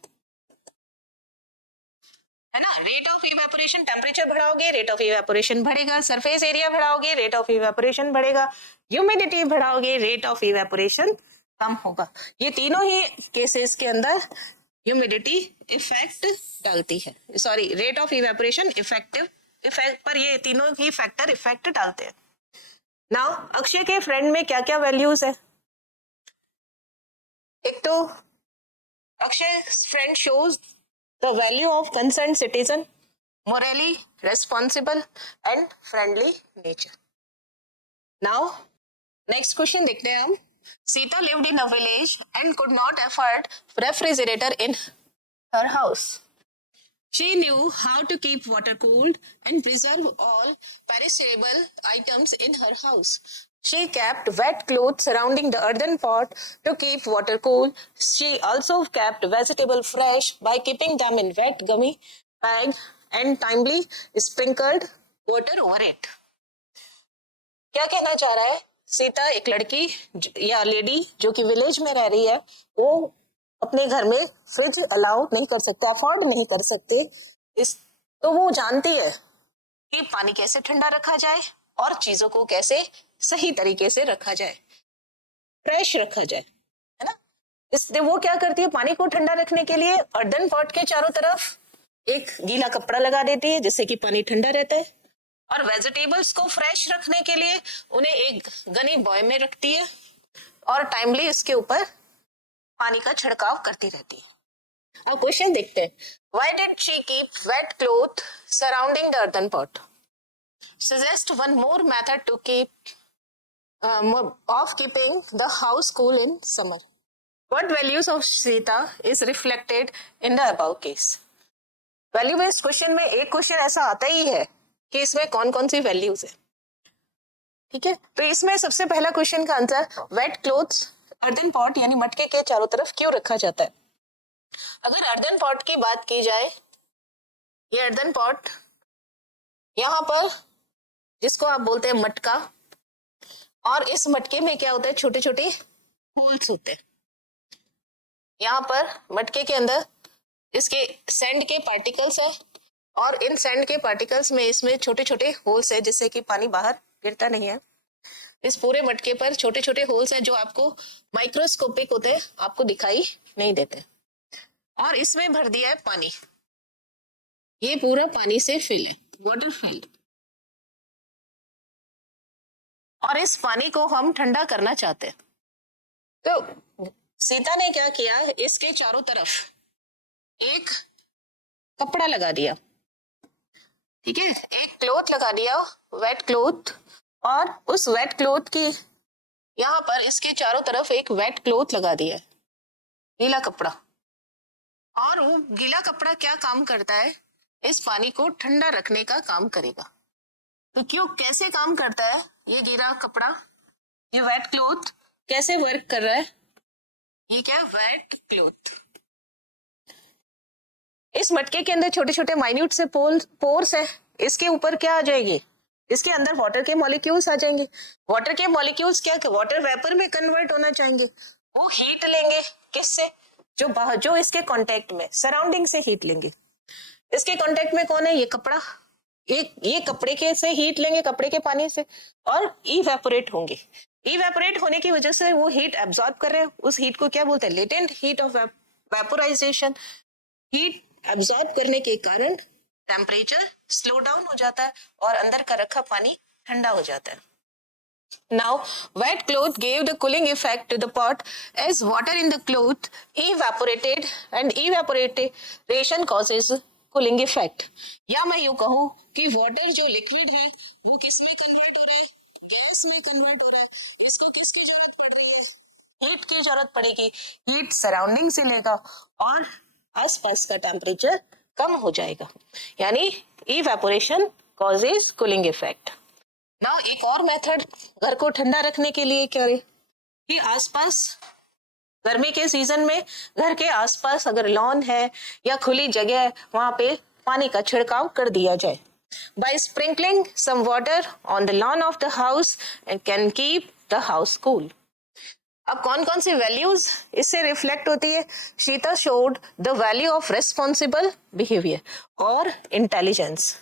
ना। रेट ऑफ इवेपोरेशन, टेम्परेचर बढ़ाओगे रेट ऑफ इवेपोरेशन बढ़ेगा, सरफेस एरिया बढ़ाओगे रेट ऑफ इवेपोरेशन बढ़ेगा, ह्यूमिडिटी बढ़ाओगे रेट ऑफ इवेपोरेशन कम होगा। ये तीनों ही केसेस के अंदर ह्यूमिडिटी इफेक्ट डालती है, sorry rate of evaporation effective effect पर ये तीनों ही फैक्टर इफेक्ट डालते हैं। नाउ अक्षय के फ्रेंड में क्या क्या वैल्यूज है, एक तो Akshay friend shows the value of concern citizen, morally responsible and friendly nature. Now next question देखते हैं हम, Sita lived in a village and could not afford refrigerator in her house. She knew how to keep water cooled and preserve all perishable items in her house. She kept wet clothes surrounding the earthen pot to keep water cool. She also kept vegetable fresh by keeping them in wet gummy bag and timely sprinkled water over it. क्या कहना चाह रहा है, सीता एक लड़की या लेडी जो कि विलेज में रह रही है, वो अपने घर में फ्रिज अलाउ नहीं कर सकते, अफोर्ड नहीं कर सकते, इस तो वो जानती है कि पानी कैसे ठंडा रखा जाए और चीजों को कैसे सही तरीके से रखा जाए, फ्रेश रखा जाए, है ना। इसलिए वो क्या करती है, पानी को ठंडा रखने के लिए अर्दन पॉट के चारों तरफ एक गीला कपड़ा लगा देती है जिससे कि पानी ठंडा रहता है, और वेजिटेबल्स को फ्रेश रखने के लिए उन्हें एक गनी बॉय में रखती है और टाइमली इसके ऊपर पानी का छिड़काव करती रहती है। अब क्वेश्चन देखते हैं, Why did she keep wet cloth surrounding the earthen pot? Suggest one more method to keep of keeping the house cool in summer. What values of Sita is reflected in the above case? Value based question में एक क्वेश्चन ऐसा आता ही है कि इसमें कौन कौन सी वैल्यूज है, ठीक है। तो इसमें सबसे पहला क्वेश्चन का answer wet clothes earthen pot यानी मटके के चारों तरफ क्यों रखा जाता है। अगर अर्दन पॉट की बात की जाए, ये अर्दन पॉट यहाँ पर जिसको आप बोलते हैं मटका, और इस मटके में क्या होता है, छोटे छोटे होल्स होते हैं। यहाँ पर मटके के अंदर इसके सैंड के पार्टिकल्स है, और इन सैंड के पार्टिकल्स में इसमें छोटे छोटे होल्स है जिससे कि पानी बाहर गिरता नहीं है। इस पूरे मटके पर छोटे छोटे होल्स हैं जो आपको माइक्रोस्कोपिक होते हैं, आपको दिखाई नहीं देते। और इसमें भर दिया है पानी, ये पूरा पानी से फिल है, वाटर फिल्ड। और इस पानी को हम ठंडा करना चाहते हैं। तो सीता ने क्या किया, इसके चारों तरफ एक कपड़ा लगा दिया, ठीक है, एक क्लोथ लगा दिया, वेट क्लोथ। और उस वेट क्लोथ की यहाँ पर इसके चारों तरफ एक वेट क्लोथ लगा दिया है, गीला कपड़ा। और वो गीला कपड़ा क्या काम करता है, इस पानी को ठंडा रखने का काम करेगा। तो क्यों, कैसे काम करता है ये गीला कपड़ा, ये वेट क्लोथ कैसे वर्क कर रहा है, ये क्या वेट क्लोथ। इस मटके के अंदर छोटे छोटे माइन्यूट से पोर्स है, इसके ऊपर क्या आ जाएगी, इसके अंदर वाटर के मॉलिक्यूल्स आ जाएंगे। वाटर के मॉलिक्यूल्स क्या, वाटर वेपर में कन्वर्ट होना चाहेंगे, वो हीट लेंगे किससे, जो बाहर, जो इसके कांटेक्ट में, सराउंडिंग से हीट लेंगे। इसके कांटेक्ट में कौन है, ये कपड़ा, ये कपड़े के से हीट लेंगे, कपड़े के पानी से, और इवेपोरेट होंगे। इवेपोरेट होने की वजह से वो हीट एब्जॉर्ब कर रहे हैं, उस हीट को क्या बोलते हैं, latent heat of vaporisation. Heat absorb करने के कारण टेम्परेचर स्लो डाउन हो जाता है और अंदर का रखा पानी ठंडा हो जाता है। Now, wet cloth gave the cooling effect to the pot as water in the cloth evaporated and evaporation causes cooling effect. या मैं यूं कहूँ कि वाटर जो लिक्विड है वो किसमें कन्वर्ट हो रहा है, गैस में कन्वर्ट हो रहा है। इसको किसकी जरूरत पड़ रही है, हीट की जरूरत पड़ेगी। हीट सराउंडिंग से लेगा और आसपास का टेम्परेचर कम हो जाएगा, यानी evaporation causes cooling effect. Now एक और मेथड घर को ठंडा रखने के लिए क्या है कि आसपास गर्मी के सीजन में घर के आसपास अगर लॉन है या खुली जगह है, वहां पे पानी का छिड़काव कर दिया जाए। By sprinkling some water on the lawn of the house and can keep the house cool. अब कौन कौन सी वैल्यूज इससे रिफ्लेक्ट होती है, Sheeta showed the value of responsible behaviour और इंटेलिजेंस।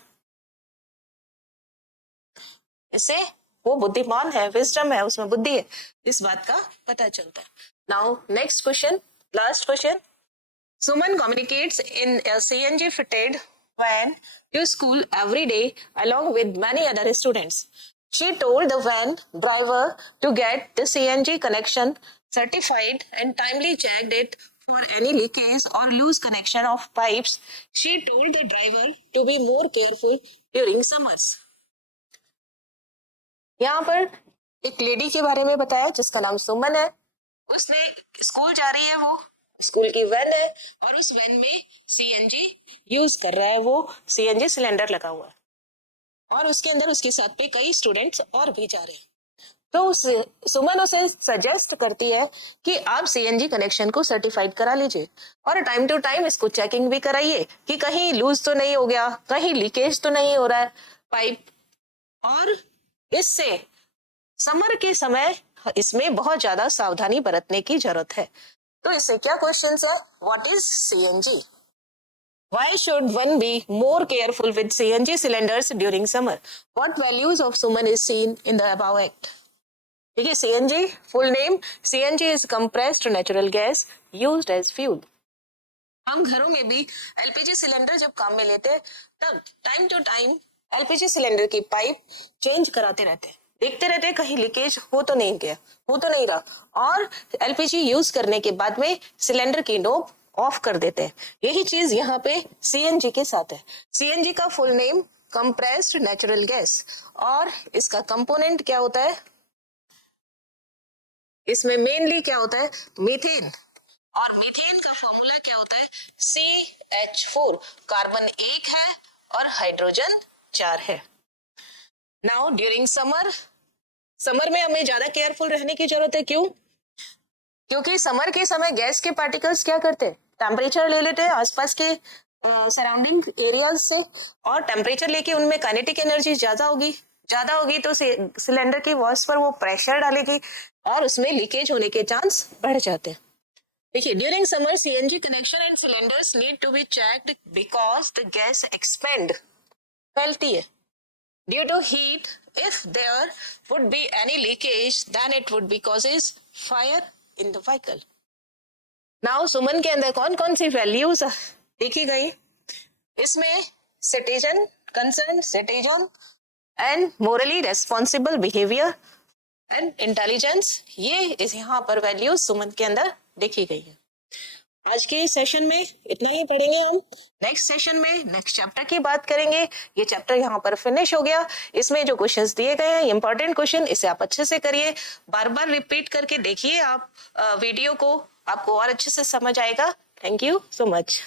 इससे वो बुद्धिमान है, विजडम है, उसमें बुद्धि है, इस बात का पता चलता है। Now next question, last question. Suman communicates in a CNG fitted van to school every day along with many other students. She told the van driver to get the CNG connection certified and timely checked it for any leakage or loose connection of pipes. She told the driver to be more careful during summers. यहाँ पर एक लेडी के बारे में बताया जिसका नाम सुमन है। उसने स्कूल जा रही है, वो स्कूल की वैन है और उस वैन में सीएनजी यूज कर रहा है, वो सीएनजी सिलेंडर लगा हुआ है और उसके अंदर उसके साथ पे कई स्टूडेंट्स और भी जा रहे हैं। तो सुमन उसे सजेस्ट करती है कि आप सीएनजी कनेक्शन को सर्टिफाइड करा लीजिए और टाइम टू टाइम इसको चेकिंग भी कराइए कि कहीं लूज तो नहीं हो गया, कहीं लीकेज तो नहीं हो रहा है पाइप। और इससे समर के समय इसमें बहुत ज्यादा सावधानी बरतने की जरूरत है। तो इससे क्या क्वेश्चन है, what is CNG, why should one be more careful with CNG cylinders during summer, what values of Suman is seen in the above act. ठीक है, CNG full name, CNG is compressed natural gas used as fuel. हम घरों में भी एलपीजी सिलेंडर जब काम में लेते हैं तब time to time LPG cylinder की पाइप चेंज कराते रहते हैं, देखते रहते हैं कहीं लीकेज हो तो नहीं गया, हो तो नहीं रहा। और एलपीजी यूज करने के बाद में सिलेंडर की नोब ऑफ कर देते हैं। यही चीज यहाँ पे सीएनजी के साथ है। सीएनजी का full name compressed natural gas, और इसका कंपोनेंट क्या होता है, इसमें मेनली क्या होता है, मीथेन। और मीथेन का फॉर्मूला क्या होता है, CH4, कार्बन 1 है और हाइड्रोजन 4 है। नाउ ड्यूरिंग समर में हमें ज्यादा केयरफुल रहने की जरूरत है। क्यों? क्योंकि समर के समय गैस के पार्टिकल्स क्या करते हैं, टेम्परेचर ले लेते हैं आसपास के सराउंडिंग एरियाज से, और टेम्परेचर लेके उनमें काइनेटिक एनर्जी ज्यादा होगी तो सिलेंडर की वॉल्स पर वो प्रेशर डालेगी और उसमें लीकेज होने के चांस बढ़ जाते हैं। देखिए, during summer CNG connection and cylinders need to be checked because the gas expand, फैलती है due to heat. If there would be any leakage then it would be causes fire in the vehicle. Now Suman के अंदर कौन कौन सी वैल्यूज देखी गई, इसमें citizen, concern citizen and morally responsible behaviour and intelligence, ये इस यहाँ पर वैल्यूज सुमन के अंदर देखी गई है। आज के सेशन में इतना ही पढ़ेंगे हम। नेक्स्ट सेशन में नेक्स्ट चैप्टर की बात करेंगे। ये चैप्टर यहाँ पर फिनिश हो गया। इसमें जो क्वेश्चंस दिए गए हैं इंपॉर्टेंट क्वेश्चन, इसे आप अच्छे से करिए, बार बार रिपीट करके देखिए आप वीडियो को, आपको और अच्छे से समझ आएगा। Thank you so much.